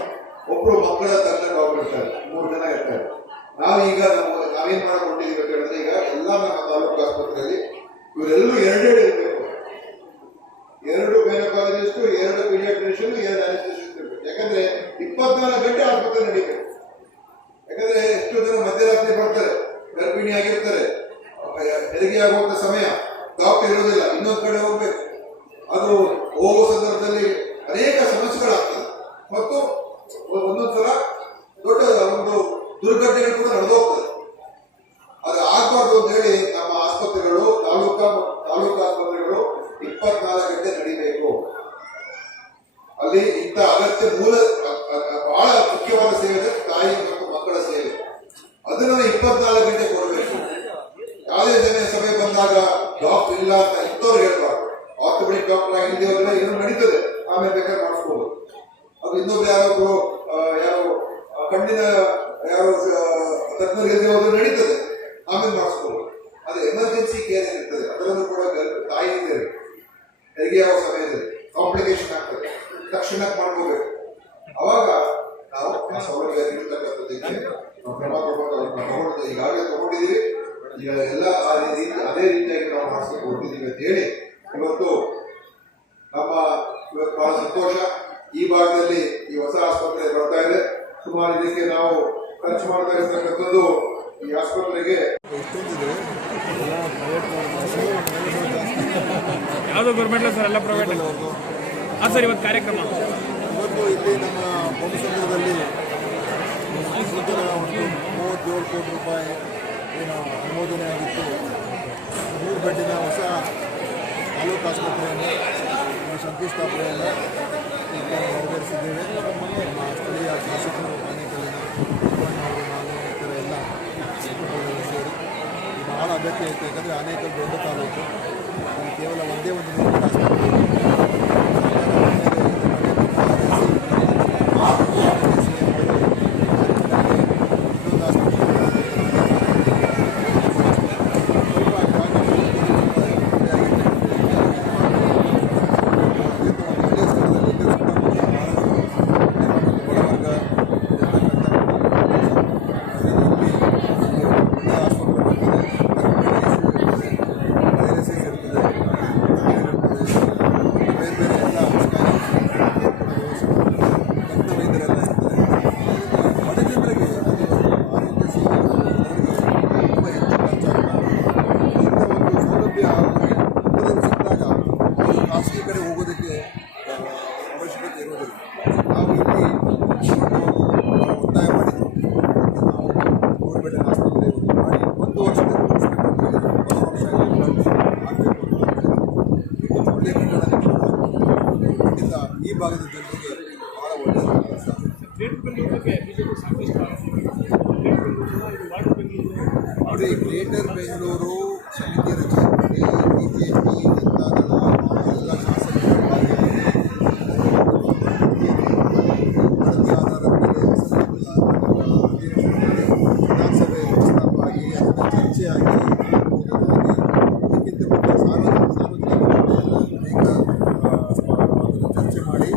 ಒಬ್ರು ಮಕ್ಕಳ ತಜ್ಞ ಡಾಕ್ಟರ್ ಇರ್ತಾ ಇದ್ರು, 3 ಜನ ಇರ್ತಾ ಇದ್ರು. ನಾವೀಗ ನಾವೇನ್ ಮಾಡಿಕೊಟ್ಟಿದ್ದೀವಿ ಅಂತ ಹೇಳಿದ್ರೆ, ಈಗ ಎಲ್ಲ ನಮ್ಮ ತಾಲೂಕು ಆಸ್ಪತ್ರೆಯಲ್ಲಿ ಇವರೆಲ್ಲರೂ 2 ಇರಬೇಕು, 2 ಗೈನಕಾಲಜಿಸ್ಟ್, 2 ಪೀಡಿಯಾಟ್ರಿಷಿಯನ್, 2 ಅನೆಸ್ಥೆಸಿಸ್ಟ್ ಇರಬೇಕು. ಯಾಕಂದ್ರೆ 24 ಗಂಟೆ ಆಸ್ಪತ್ರೆ ನಡೀಬೇಕು. ಯಾಕಂದ್ರೆ ಎಷ್ಟೋ ಜನ ಮಧ್ಯರಾತ್ರಿ ಬರ್ತಾರೆ, ಗರ್ಭಿಣಿ ಆಗಿರ್ತಾರೆ, ಹೆರಿಗೆ ಆಗುವಂತ ಸಮಯ, ಡಾಕ್ಟರ್ ಇರೋದಿಲ್ಲ, ಇನ್ನೊಂದು ಕಡೆ ಹೋಗ್ಬೇಕು. ಅದು ಹೋಗುವ ಸಂದರ್ಭದಲ್ಲಿ ಅನೇಕ ಸಮಸ್ಯೆಗಳಾಗ್ತದೆ ಮತ್ತು ಒಂದೊಂದ್ಸಲ ದೊಡ್ಡ ಒಂದು ದುರ್ಘಟನೆಗಳು ಕೂಡ ನಡೆದೋಗ್ತದೆ. ಅದು ಆಗ್ಬಾರ್ದು ಅಂತ ಹೇಳಿ ನಮ್ಮ ಆಸ್ಪತ್ರೆಗಳು, ತಾಲೂಕು ಆಸ್ಪತ್ರೆಗಳು 24 ಗಂಟೆ ನಡೀಬೇಕು. ಅಲ್ಲಿ ಇಂಥ ಅಗತ್ಯ ಬಹಳ ಮುಖ್ಯವಾದ ಸೇವೆ ತಾಯಿ ಮತ್ತು ಮಕ್ಕಳ ಸೇವೆ, ಅದನ್ನ 24 ಗಂಟೆ ಕೊಡಬೇಕು. ಯಾವುದೇ ಸಭೆ ಬಂದಾಗ ಡಾಕ್ಟರ್ ಇಲ್ಲ ಅಂತ ಇಂಥವ್ರು ಹೇಳ್ಬಾರ್ದು. ಆರ್ಥೋಪೆಡಿಕ್ ಡಾಕ್ಟರ್ ಆಗಿದ್ದೇ ಹೋದ್ರೆ ಏನೋ ನಡೀತದೆ, ಆಮೇಲೆ ಬೇಕಾದ್ರೆ ಮಾಡಿಸ್ಬೋದು. ಅದು ಇನ್ನೊಬ್ರು ಯಾರೊಬ್ರು ಕಣ್ಣಿನ ಯಾರು ತಜ್ಞರು ಇಲ್ಲದೆ ಹೋದ್ರೆ ನಡೀತದೆ, ಆಮೇಲೆ ಮಾಡಿಸ್ಬೋದು. ಅದು ಎಮರ್ಜೆನ್ಸಿ ಕೇರ್ ಏನಿರ್ತದೆ ಅದರಲ್ಲೂ ಕೂಡ ತಾಯಿ ಇದ್ದೇವೆ, ಹೆರಿಗೆ ಆಗೋ ಸಮಯದಲ್ಲಿ ಕಾಂಪ್ಲಿಕೇಶನ್ ಆಗ್ತದೆ, ತಕ್ಷಣ ಮಾಡ್ಕೋಬೇಕು. ಅವಾಗ ನಾವು ಆ ಸೌಲಭ್ಯ ನೀಡತಕ್ಕಂಥದ್ದಕ್ಕೆ ನಾವು ಕ್ರಮ ತಗೊಂಡು ಈಗಾಗಲೇ ತಗೊಂಡಿದ್ದೀವಿ. ಈಗ ಎಲ್ಲ ಅದೇ ರೀತಿಯಾಗಿ ನಾವು ಮಾಡಿಸ್ಕೊಂಡು ಹೊರಟಿದ್ದೀವಿ ಅಂತ ಹೇಳಿ ಇವತ್ತು ಬಹಳ ಸಂತೋಷ. ಈ ಭಾಗದಲ್ಲಿ ಈ ಹೊಸ ಆಸ್ಪತ್ರೆ ಬರ್ತಾ ಇದೆ. ಸುಮಾರು ಇದಕ್ಕೆ ನಾವು ಖರ್ಚು ಮಾಡ್ತಾ ಇರ್ತಕ್ಕಂಥದ್ದು ಈ ಆಸ್ಪತ್ರೆಗೆ ಯಾವುದು ಗೌರ್ಮೆಂಟ್ ಸರ್, ಎಲ್ಲ ಪ್ರೈವೇಟ್. ಹಾಂ ಸರ್, ಇವತ್ತು ಕಾರ್ಯಕ್ರಮ ಇವತ್ತು ಇಲ್ಲಿ ನಮ್ಮ ಬೊಮ್ಮಸಂದ್ರದಲ್ಲಿ ಸುಮಾರು ಒಂದು 37 ಕೋಟಿ ರೂಪಾಯಿ ಏನು ಅನುಮೋದನೆ ಆಗಿತ್ತು. 3 ಬೆಡ್ಡಿನ ಹೊಸ ತಾಲೂಕು ಆಸ್ಪತ್ರೆಯನ್ನು ಶಂಕುಸ್ಥಾಪನೆಯನ್ನು ನೆರವೇರಿಸಿದ್ದೇವೆ. ನಮ್ಮ ಸ್ಥಳೀಯ ಶಾಸಕರು, ಆನೇಕಲ್ಲಿನ ಶಿವಣ್ಣವರು, ನಾನು ಇತರ ಎಲ್ಲ ಸೇರಿ ಭಾಳ ಅಗತ್ಯ ಇತ್ತು. ಯಾಕಂದರೆ ಅನೇಕ ದೊಡ್ಡ ತಾಲೂಕು, ಇಲ್ಲಿ ಕೇವಲ ಒಂದೇ ಒಂದು ಮೆಡಿಕಲ್ ಆಸ್ಪತ್ರೆ ಇದೆ. ಖಾಸಗಿ ಕಡೆ ಹೋಗೋದಕ್ಕೆ ಅವಶ್ಯಕತೆ ಇರೋದಿಲ್ಲ. ನಾವು ಇಲ್ಲಿ ಒತ್ತಾಯ ಮಾಡಿದ್ದು ನಾವು 3 ಬೆಡ್ಡಿನ ಆಸ್ಪತ್ರೆ ಮಾಡಿ 1 ವರ್ಷದ ಮುಗಿಸ್ಬೇಕು ಅಂತ ಹೇಳಿದ್ರು. 1 ವರ್ಷ ಆಗಬೇಕು ಇದು ಒಳ್ಳೆಯ ಕಟ್ಟಡ ಖಂಡಿತ ಈ ಭಾಗದ ಜನರಿಗೆ ಭಾಳ ಒಳ್ಳೆಯದು. ನೋಡಿ, ಗ್ರೇಟರ್ ಬೆಂಗಳೂರು ಸಮಿತಿ ರಚನೆ ಮಾಡಿ BJP ಜನತಾದಳ ಎಲ್ಲ ಶಾಸಕರು ಭಾಗಿಯಾಗಿ ವರದಿ ಆಧಾರದ ಮೇಲೆ ವಿಧಾನಸಭೆ ಪ್ರಸ್ತಾಪವಾಗಿ ಅದನ್ನು ಚರ್ಚೆಯಾಗಿ ಅದಕ್ಕಿಂತ ಮುಂದೆ ಸಾರ್ವಜನಿಕರೆಲ್ಲ ಅನೇಕ ಅದನ್ನು ಚರ್ಚೆ ಮಾಡಿ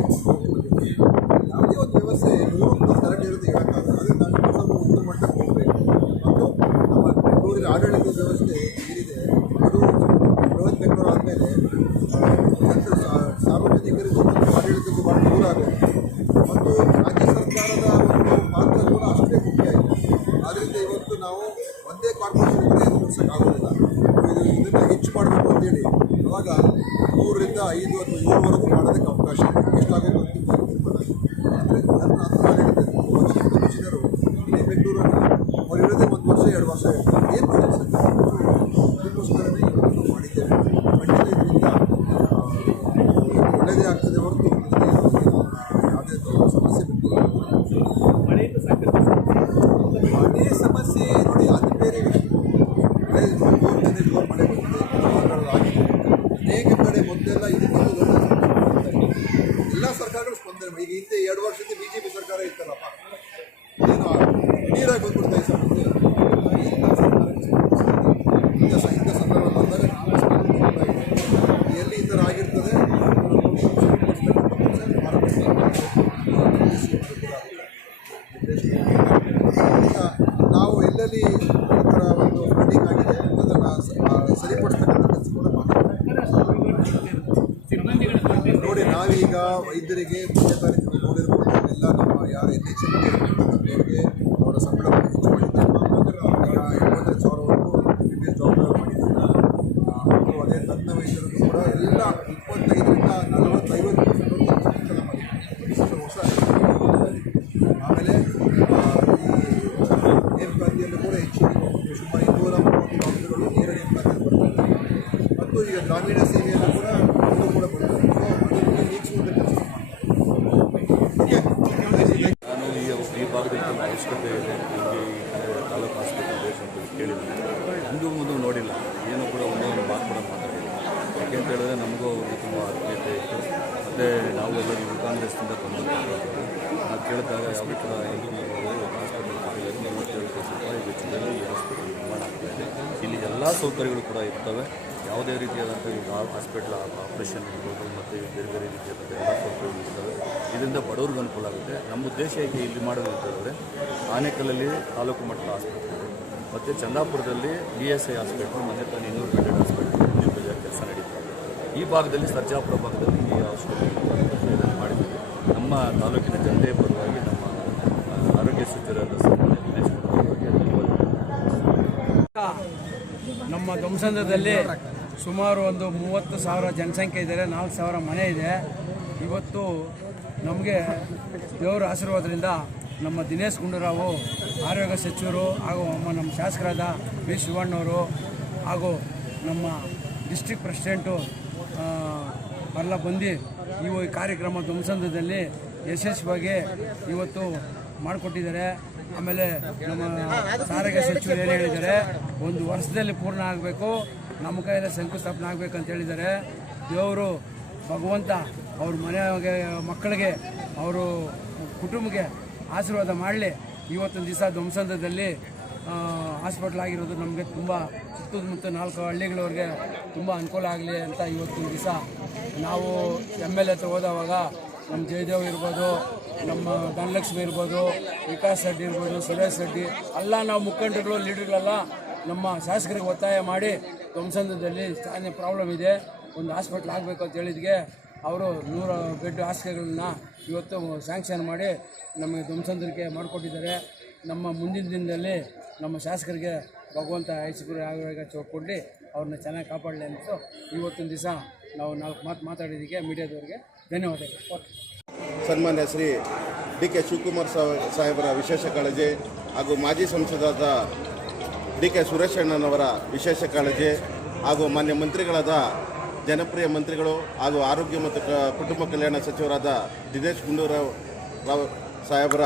ಯಾವುದೇ ಒಂದು ವ್ಯವಸ್ಥೆ 100% ಕರೆಕ್ಟ್ ಇರುತ್ತೆ ಹೇಳೋಕ್ಕಾಗಲ್ಲ. ಆದರೆ ನಾವು ಸ್ವಲ್ಪ ಉತ್ತಮ ಮಟ್ಟಕ್ಕೆ ಹೋಗಬೇಕು ಮತ್ತು ನಮ್ಮ ಬೆಂಗಳೂರಿನ ಆಡಳಿತ ವ್ಯವಸ್ಥೆ ಏನಿದೆ ಅದು ಬೃಹತ್ ಬೆಂಗಳೂರು ಆದಮೇಲೆ ಸಾರ್ವಜನಿಕರಿಗೂ ಮತ್ತು ಆಡಳಿತಕ್ಕೂ ಭಾಳ ದೂರ ಆಗುತ್ತೆ ಮತ್ತು ರಾಜ್ಯ ಸರ್ಕಾರದ ಒಂದು ಪಾತ್ರ ಕೂಡ ಅಷ್ಟೇ ಮುಖ್ಯ ಇದೆ. ಆದ್ದರಿಂದ ಇವತ್ತು ನಾವು ಒಂದೇ ಕಾರ್ಪೊರೇಷನ್ ಕಡೆ ಮುಗಿಸೋಕ್ಕಾಗೋದಿಲ್ಲ. ಇದನ್ನು ಹೆಚ್ಚು ಮಾಡಬೇಕು ಅಂತೇಳಿ ಅವಾಗ 3 ರಿಂದ 5 ಅಥವಾ 7ವರೆಗೂ ಮಾಡೋದಕ್ಕೆ ಅವಕಾಶ ಇದೆ. ಎಷ್ಟಾಗೋದು ಅಂದರೆ ನನ್ನ ಆಡಳಿತ ಕಮಿಷನರು ಇಡೀ ಬೆಂಗಳೂರನ್ನು ಅವ್ರು ಇರೋದೇ 1 ವರ್ಷ 2 ವರ್ಷ ಇರ್ತಾರೆ. ಏನು ಮಾಡಿದೆ ಸರ್? ಅದಕ್ಕೋಸ್ಕರನೇ ಇವತ್ತು ನಾವು ಮಾಡಿದ್ದೇವೆ. ಖಂಡಿತ ಇದರಿಂದ ಒಳ್ಳೆಯದೇ ಆಗ್ತದೆ ಹೊರತು ಯಾವುದೇ ಸಮಸ್ಯೆ ಮಳೆ ಸಮಸ್ಯೆ ನೋಡಿ, ಅದು ಬೇರೆ ವಿಷಯ. ಮಳೆ 3 ದಿನ ಜೋರು ಮಳೆ ಬಂದಿದೆ, ಆಗಿದೆ. ಅನೇಕ ಕಡೆ ಮೊದಲೆಲ್ಲ ಇದಕ್ಕೊಂದು ದೊಡ್ಡ ಎಲ್ಲ ಸರ್ಕಾರಗಳು ಸ್ಪಂದನೆ. ಈಗ ಹಿಂದೆ 2 ವರ್ಷದ BJP ಸರ್ಕಾರ ಇತ್ತಲ್ಲಪ್ಪ, ಏನು ನೀರಾಗಿ ಬಂದ್ಬಿಡ್ತಾ ಈ ಸಮಸ್ಯೆ. ಇಂಥ ಸಂದರ್ಭ ಬಂದಾಗ ನಾವು ಸ್ಪಂದನೆ ಮಾಡ್ತಾ ಇದ್ದೀವಿ. ಎಲ್ಲಿ ಈ ಥರ ಆಗಿರ್ತದೆ ಈಗ ನಾವು ಎಲ್ಲೆಲ್ಲಿ ಈ ಥರ ಒಂದು ಫಂಡಿಂಗ್ ಆಗಿದೆ ಅದನ್ನು ಸರಿಪಡಿಸ್ತಕ್ಕಂಥ ಕೆಲಸ ಕೂಡ ಮಾಡ್ತೀವಿ. ನೋಡಿ, ನಾವೀಗ ವೈದ್ಯರಿಗೆ 3ನೇ ತಾರೀಕು ನೋಡಿರ್ಬೋದು, ಎಲ್ಲ ನಮ್ಮ ಯಾರು NHM ಇರ್ತಕ್ಕಂಥವ್ರಿಗೆ ಅವರ ಸಂಬಳವನ್ನು ಹೆಚ್ಚು ಮಾಡಿದ್ದಾರೆ. 75,000ವರೆಗೂ MBBS ಡಾಕ್ಟರ್ ಮಾಡಿದ್ದಾರೆ. ಮತ್ತು ಅದೇ ತಜ್ಞ ವೈದ್ಯರು ಕೂಡ ಎಲ್ಲ 25 ರಿಂದ 40-50% ಹೆಚ್ಚಳ ಮಾಡಿದ್ದಾರೆ. ಹೊಸ ಆಮೇಲೆ ಈ ನೇಮಕಾತಿಯಲ್ಲೂ ಕೂಡ ಹೆಚ್ಚಿಗೆ ಸುಮಾರು 230 ಡಾಕ್ಟರ್ಗಳು ನೇರ ನೇಮಕಾತಿ ಬರ್ತಾರೆ. ಮತ್ತು ಈಗ ಗ್ರಾಮೀಣ ಸೇವೆಯಲ್ಲೂ ಕೂಡ ಅದು ಕೂಡ ಬರ್ತಾರೆ. ಅದನ್ನು ನೀಗಿಸುವಂಥ ಕೆಲಸ ನಾನು ಈ ಭಾಗದಲ್ಲಿ ತುಂಬ ಅವಶ್ಯಕತೆ ಇದೆ. ಇಲ್ಲಿ ತಾಲೂಕು ಆಸ್ಪತ್ರೆ ಬೇಕು ಅಂತ ಕೇಳಿದ್ದೀನಿ. ಹಿಂದೂ ಮುಂದೆ ನೋಡಿಲ್ಲ, ಏನೂ ಕೂಡ ಒಂದೇ ಒಂದು ಮಾತು ಕೂಡ ಮಾತಾಡಿಲ್ಲ. ಯಾಕೆ ಅಂತ ಹೇಳಿದ್ರೆ ನಮಗೂ ಅವ್ರಿಗೆ ತುಂಬ ಆತ್ಮೀಯತೆ ಇತ್ತು. ಮತ್ತು ನಾವು ಎಲ್ಲ ಯುವ ಕಾಂಗ್ರೆಸ್ನಿಂದ ಬಂದಂಥದ್ದು. ನಾವು ಕೇಳಿದಾಗ ಯಾವುದೂ ಕೂಡ ಹಿಂದೂ ಆಸ್ಪತ್ರೆ ಕೊಟ್ಟಿದ್ದಾರೆ. 47 ಕೋಟಿ ರೂಪಾಯಿ ವೆಚ್ಚದಲ್ಲಿ ಈ ಆಸ್ಪತ್ರೆ ನಿರ್ಮಾಣ ಆಗ್ತಾಯಿದೆ. ಇಲ್ಲಿ ಎಲ್ಲ ಸೌಕರ್ಯಗಳು ಕೂಡ ಇರ್ತವೆ. ಯಾವುದೇ ರೀತಿಯಾದಂಥ ಈಗ ಹಾಸ್ಪಿಟ್ಲ್ ಆಪ್ರೇಷನ್ ಇರ್ಬೋದು ಮತ್ತು ಬೇರೆ ಬೇರೆ ರೀತಿಯಾದಂಥ ಎಲ್ಲ ಸೌಕರ್ಯಗಳು ಇರ್ತವೆ. ಇದರಿಂದ ಬಡವ್ರಿಗೆ ಅನುಕೂಲ ಆಗುತ್ತೆ. ನಮ್ಮ ಉದ್ದೇಶ ಈಗ ಇಲ್ಲಿ ಮಾಡೋದು ಅಂತ ಹೇಳಿದ್ರೆ ಆನೇಕಲ್ಲಲ್ಲಿ ತಾಲೂಕು ಮಟ್ಟದ ಆಸ್ಪತ್ರೆ ಇದೆ ಮತ್ತು ಚಂದಾಪುರದಲ್ಲಿ ESI ಹಾಸ್ಪಿಟ್ಲು ಮೊನ್ನೆ ತಾನು 200 ಬೆಡ್ಡೆಡ್ ಹಾಸ್ಪಿಟ್ಲ್ ಕೆಲಸ ನಡೀತಾ ಇದೆ. ಈ ಭಾಗದಲ್ಲಿ ಸರ್ಜಾಪುರ ಭಾಗದಲ್ಲಿ ಈ ಆಸ್ಪತ್ರೆ ಇದನ್ನು ಮಾಡಿದ್ದೀವಿ. ನಮ್ಮ ತಾಲೂಕಿನ ಜನತೆಯ ಪರವಾಗಿ ನಮ್ಮ ಆರೋಗ್ಯ ಸಚಿವರಾದ ಸನ್ಮಾನ್ಯ ದಿನೇಶ್ ಗುಂಡೂರಾವ್ ಅವರಿಗೆ ನಮ್ಮ ಧ್ವಂಸಂದ್ರದಲ್ಲಿ ಸುಮಾರು ಒಂದು 30,000 ಜನಸಂಖ್ಯೆ ಇದ್ದಾರೆ. 4,000 ಮನೆ ಇದೆ. ಇವತ್ತು ನಮಗೆ ದೇವರ ಆಶೀರ್ವಾದದಿಂದ ನಮ್ಮ ದಿನೇಶ್ ಗುಂಡೂರಾವ್ ಆರೋಗ್ಯ ಸಚಿವರು ಹಾಗೂ ನಮ್ಮ ಶಾಸಕರಾದ B. ಶಿವಣ್ಣವರು ಹಾಗೂ ನಮ್ಮ ಡಿಸ್ಟ್ರಿಕ್ಟ್ ಪ್ರೆಸಿಡೆಂಟು ಎಲ್ಲ ಬಂದು ಈ ಕಾರ್ಯಕ್ರಮ ಧ್ವಂಸಂದ್ರದಲ್ಲಿ ಯಶಸ್ವಿಯಾಗಿ ಇವತ್ತು ಮಾಡಿಕೊಟ್ಟಿದ್ದಾರೆ. ಆಮೇಲೆ ನಮ್ಮ ಸಾರಿಗೆ ಸಚಿವರು ಏನು ಹೇಳಿದ್ದಾರೆ, 1 ವರ್ಷದಲ್ಲಿ ಪೂರ್ಣ ಆಗಬೇಕು, ನಮ್ಮ ಕೈಯಲ್ಲಿ ಶಂಕುಸ್ಥಾಪನೆ ಆಗಬೇಕು ಅಂತ ಹೇಳಿದ್ದಾರೆ. ದೇವರು ಭಗವಂತ ಅವ್ರ ಮನೆಗೆ, ಮಕ್ಕಳಿಗೆ, ಅವರು ಕುಟುಂಬಕ್ಕೆ ಆಶೀರ್ವಾದ ಮಾಡಲಿ. ಇವತ್ತೊಂದು ದಿವಸ ಧ್ವಂಸಂದ್ರದಲ್ಲಿ ಹಾಸ್ಪಿಟ್ಲ್ ಆಗಿರೋದು ನಮಗೆ ತುಂಬ ಸುತ್ತಮುತ್ತ 4 ಹಳ್ಳಿಗಳವ್ರಿಗೆ ತುಂಬ ಅನುಕೂಲ ಆಗಲಿ ಅಂತ ಇವತ್ತೊಂದು ದಿವಸ ನಾವು MLA ಹತ್ರ ಹೋದವಾಗ ನಮ್ಮ ಜಯದೇವ್ ಇರ್ಬೋದು, ನಮ್ಮ ಧನಲಕ್ಷ್ಮಿ ಇರ್ಬೋದು, ವಿಕಾಸ್ ರೆಡ್ಡಿ ಇರ್ಬೋದು, ಸುರೇಶ್ ರೆಡ್ಡಿ ಎಲ್ಲ ನಾವು ಮುಖಂಡರುಗಳು, ಲೀಡರ್ಗಳೆಲ್ಲ ನಮ್ಮ ಶಾಸಕರಿಗೆ ಒತ್ತಾಯ ಮಾಡಿ ಧ್ವಂಸಂದ್ರದಲ್ಲಿ చాలా ಪ್ರಾಬ್ಲಮ್ ಇದೆ, ಒಂದು ಹಾಸ್ಪಿಟ್ಲ್ ಆಗಬೇಕು ಅಂತ ಹೇಳಿದ್ಗೆ ಅವರು 100 ಬೆಡ್ ಹಾಸಿಗೆಗಳನ್ನ ಇವತ್ತು ಸ್ಯಾಂಕ್ಷನ್ ಮಾಡಿ ನಮಗೆ ಧ್ವಂಸಂದ್ರಕ್ಕೆ ಮಾಡಿಕೊಟ್ಟಿದ್ದಾರೆ. ನಮ್ಮ ಮುಂದಿನ ದಿನದಲ್ಲಿ ನಮ್ಮ ಶಾಸಕರಿಗೆ ಭಗವಂತ ಆರೋಗ್ಯ ಕೊಡಲಿ, ಅವ್ರನ್ನ ಚೆನ್ನಾಗಿ ಕಾಪಾಡಲಿ ಅಂದ್ಬಿಟ್ಟು ಇವತ್ತೊಂದು ದಿವಸ ನಾವು 4 ಮಾತು ಮಾತಾಡಿದ್ದಕ್ಕೆ ಮೀಡಿಯಾದವ್ರಿಗೆ ಧನ್ಯವಾದಗಳು. ಸನ್ಮಾನ್ಯ ಶ್ರೀ DK ಶಿವಕುಮಾರ್ ಸಾಹೇಬರ ವಿಶೇಷ ಕಾಳಜಿ ಹಾಗೂ ಮಾಜಿ ಸಂಸದರಾದ DK ಸುರೇಶ್ ಅಣ್ಣನವರ ವಿಶೇಷ ಕಾಳಜಿ ಹಾಗೂ ಮಾನ್ಯ ಮಂತ್ರಿಗಳಾದ ಜನಪ್ರಿಯ ಮಂತ್ರಿಗಳು ಹಾಗೂ ಆರೋಗ್ಯ ಮತ್ತು ಕುಟುಂಬ ಕಲ್ಯಾಣ ಸಚಿವರಾದ ದಿನೇಶ್ ಗುಂಡೂರಾವ್ ಸಾಹೇಬರ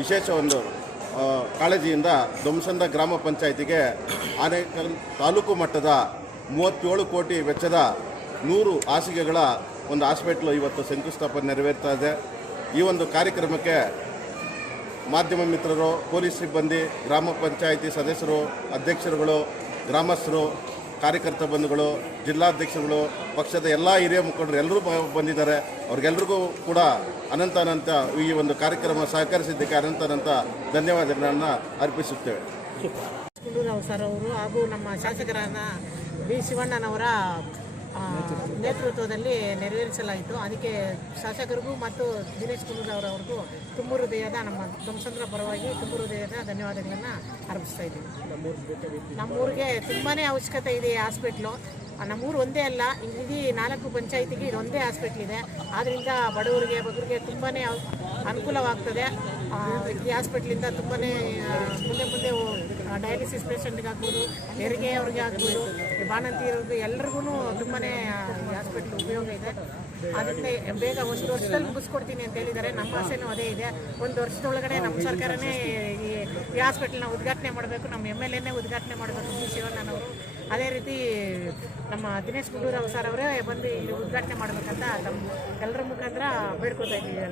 ವಿಶೇಷ ಒಂದು ಕಾಳಜಿಯಿಂದ ಧ್ವಂಸಂದ್ರ ಗ್ರಾಮ ಪಂಚಾಯಿತಿಗೆ ಆನೇಕಲ್ ತಾಲೂಕು ಮಟ್ಟದ 37 ಕೋಟಿ ವೆಚ್ಚದ 100 ಹಾಸಿಗೆಗಳ ಒಂದು ಹಾಸ್ಪಿಟ್ಲು ಇವತ್ತು ಶಂಕುಸ್ಥಾಪನೆ ನೆರವೇರ್ತಾ ಇದೆ. ಈ ಒಂದು ಕಾರ್ಯಕ್ರಮಕ್ಕೆ ಮಾಧ್ಯಮ ಮಿತ್ರರು, ಪೊಲೀಸ್ ಸಿಬ್ಬಂದಿ, ಗ್ರಾಮ ಪಂಚಾಯಿತಿ ಸದಸ್ಯರು, ಅಧ್ಯಕ್ಷರುಗಳು, ಗ್ರಾಮಸ್ಥರು, ಕಾರ್ಯಕರ್ತ ಬಂಧುಗಳು, ಜಿಲ್ಲಾಧ್ಯಕ್ಷರುಗಳು, ಪಕ್ಷದ ಎಲ್ಲ ಹಿರಿಯ ಮುಖಂಡರು ಎಲ್ಲರೂ ಬಂದಿದ್ದಾರೆ. ಅವ್ರಿಗೆಲ್ರಿಗೂ ಕೂಡ ಅನಂತ ಈ ಒಂದು ಕಾರ್ಯಕ್ರಮ ಸಹಕರಿಸಿದ್ದಕ್ಕೆ ಅನಂತ ಧನ್ಯವಾದಗಳನ್ನು ಅರ್ಪಿಸುತ್ತೇವೆ. ಗುಂಡೂರಾವ್ ಸರ್ ಅವರು ಹಾಗೂ ನಮ್ಮ ಶಾಸಕರಾದ ಬಿ ಶಿವಣ್ಣನವರ ನೇತೃತ್ವದಲ್ಲಿ ನೆರವೇರಿಸಲಾಯಿತು. ಅದಕ್ಕೆ ಶಾಸಕರಿಗೂ ಮತ್ತು ದಿನೇಶ್ ಗುಂಡೂರಾವ್ರವ್ರಿಗೂ ತುಂಬ ಹೃದಯದ, ನಮ್ಮ ಧ್ವಂಸಂದ್ರ ಪರವಾಗಿ ತುಂಬ ಹೃದಯದ ಧನ್ಯವಾದಗಳನ್ನು ಅರ್ಪಿಸ್ತಾ ಇದ್ದೀವಿ. ನಮ್ಮೂರಿಗೆ ತುಂಬಾ ಅವಶ್ಯಕತೆ ಇದೆ ಈ ಹಾಸ್ಪಿಟ್ಲು. ನಮ್ಮೂರು ಒಂದೇ ಅಲ್ಲ, ಇಡೀ 4 ಪಂಚಾಯಿತಿಗೆ ಇದೊಂದೇ ಹಾಸ್ಪಿಟ್ಲ್ ಇದೆ. ಆದ್ದರಿಂದ ಬಡವರಿಗೆ, ಬಗ್ಗರಿಗೆ ತುಂಬಾ ಅನುಕೂಲವಾಗ್ತದೆ. ಈ ಹಾಸ್ಪಿಟ್ಲಿಂದ ತುಂಬಾ ಮುಂದೆ ಡಯಾಲಿಸಿಸ್ ಪೇಷಂಟ್ಗಾಗ್ಬೋದು, ಹೆರಿಗೆ ಅವ್ರಿಗೆ ಆಗ್ಬೋದು, ಬಾಣಂತಿಯವ್ರಿಗೆ ಎಲ್ರಿಗೂ ತುಂಬಾ ಈ ಹಾಸ್ಪಿಟ್ಲ್ ಉಪಯೋಗ ಇದೆ. ಅದಕ್ಕೆ ಬೇಗ 1 ವರ್ಷದಲ್ಲಿ ಮುಗಿಸ್ಕೊಡ್ತೀನಿ ಅಂತ ಹೇಳಿದ್ದಾರೆ. ನಮ್ಮ ಆಸೆನೂ ಅದೇ ಇದೆ. 1 ವರ್ಷದೊಳಗಡೆ ನಮ್ಮ ಸರ್ಕಾರನೇ ಈ ಹಾಸ್ಪಿಟ್ಲನ್ನ ಉದ್ಘಾಟನೆ ಮಾಡಬೇಕು, ನಮ್ಮ MLAನೇ ಉದ್ಘಾಟನೆ ಮಾಡಬೇಕು ಬಿ ಶಿವಣ್ಣನವರು. ಅದೇ ರೀತಿ ನಮ್ಮ ದಿನೇಶ್ ಗುಂಡೂರಾವ್ ಸರ್ ಅವರೇ ಬಂದು ಇಲ್ಲಿ ಉದ್ಘಾಟನೆ ಮಾಡಬೇಕಂತ ನಮ್ಮ ಎಲ್ಲರ ಮುಖಾಂತರ ಬೇಡ್ಕೊತಾ ಇದ್ದೀವಿ.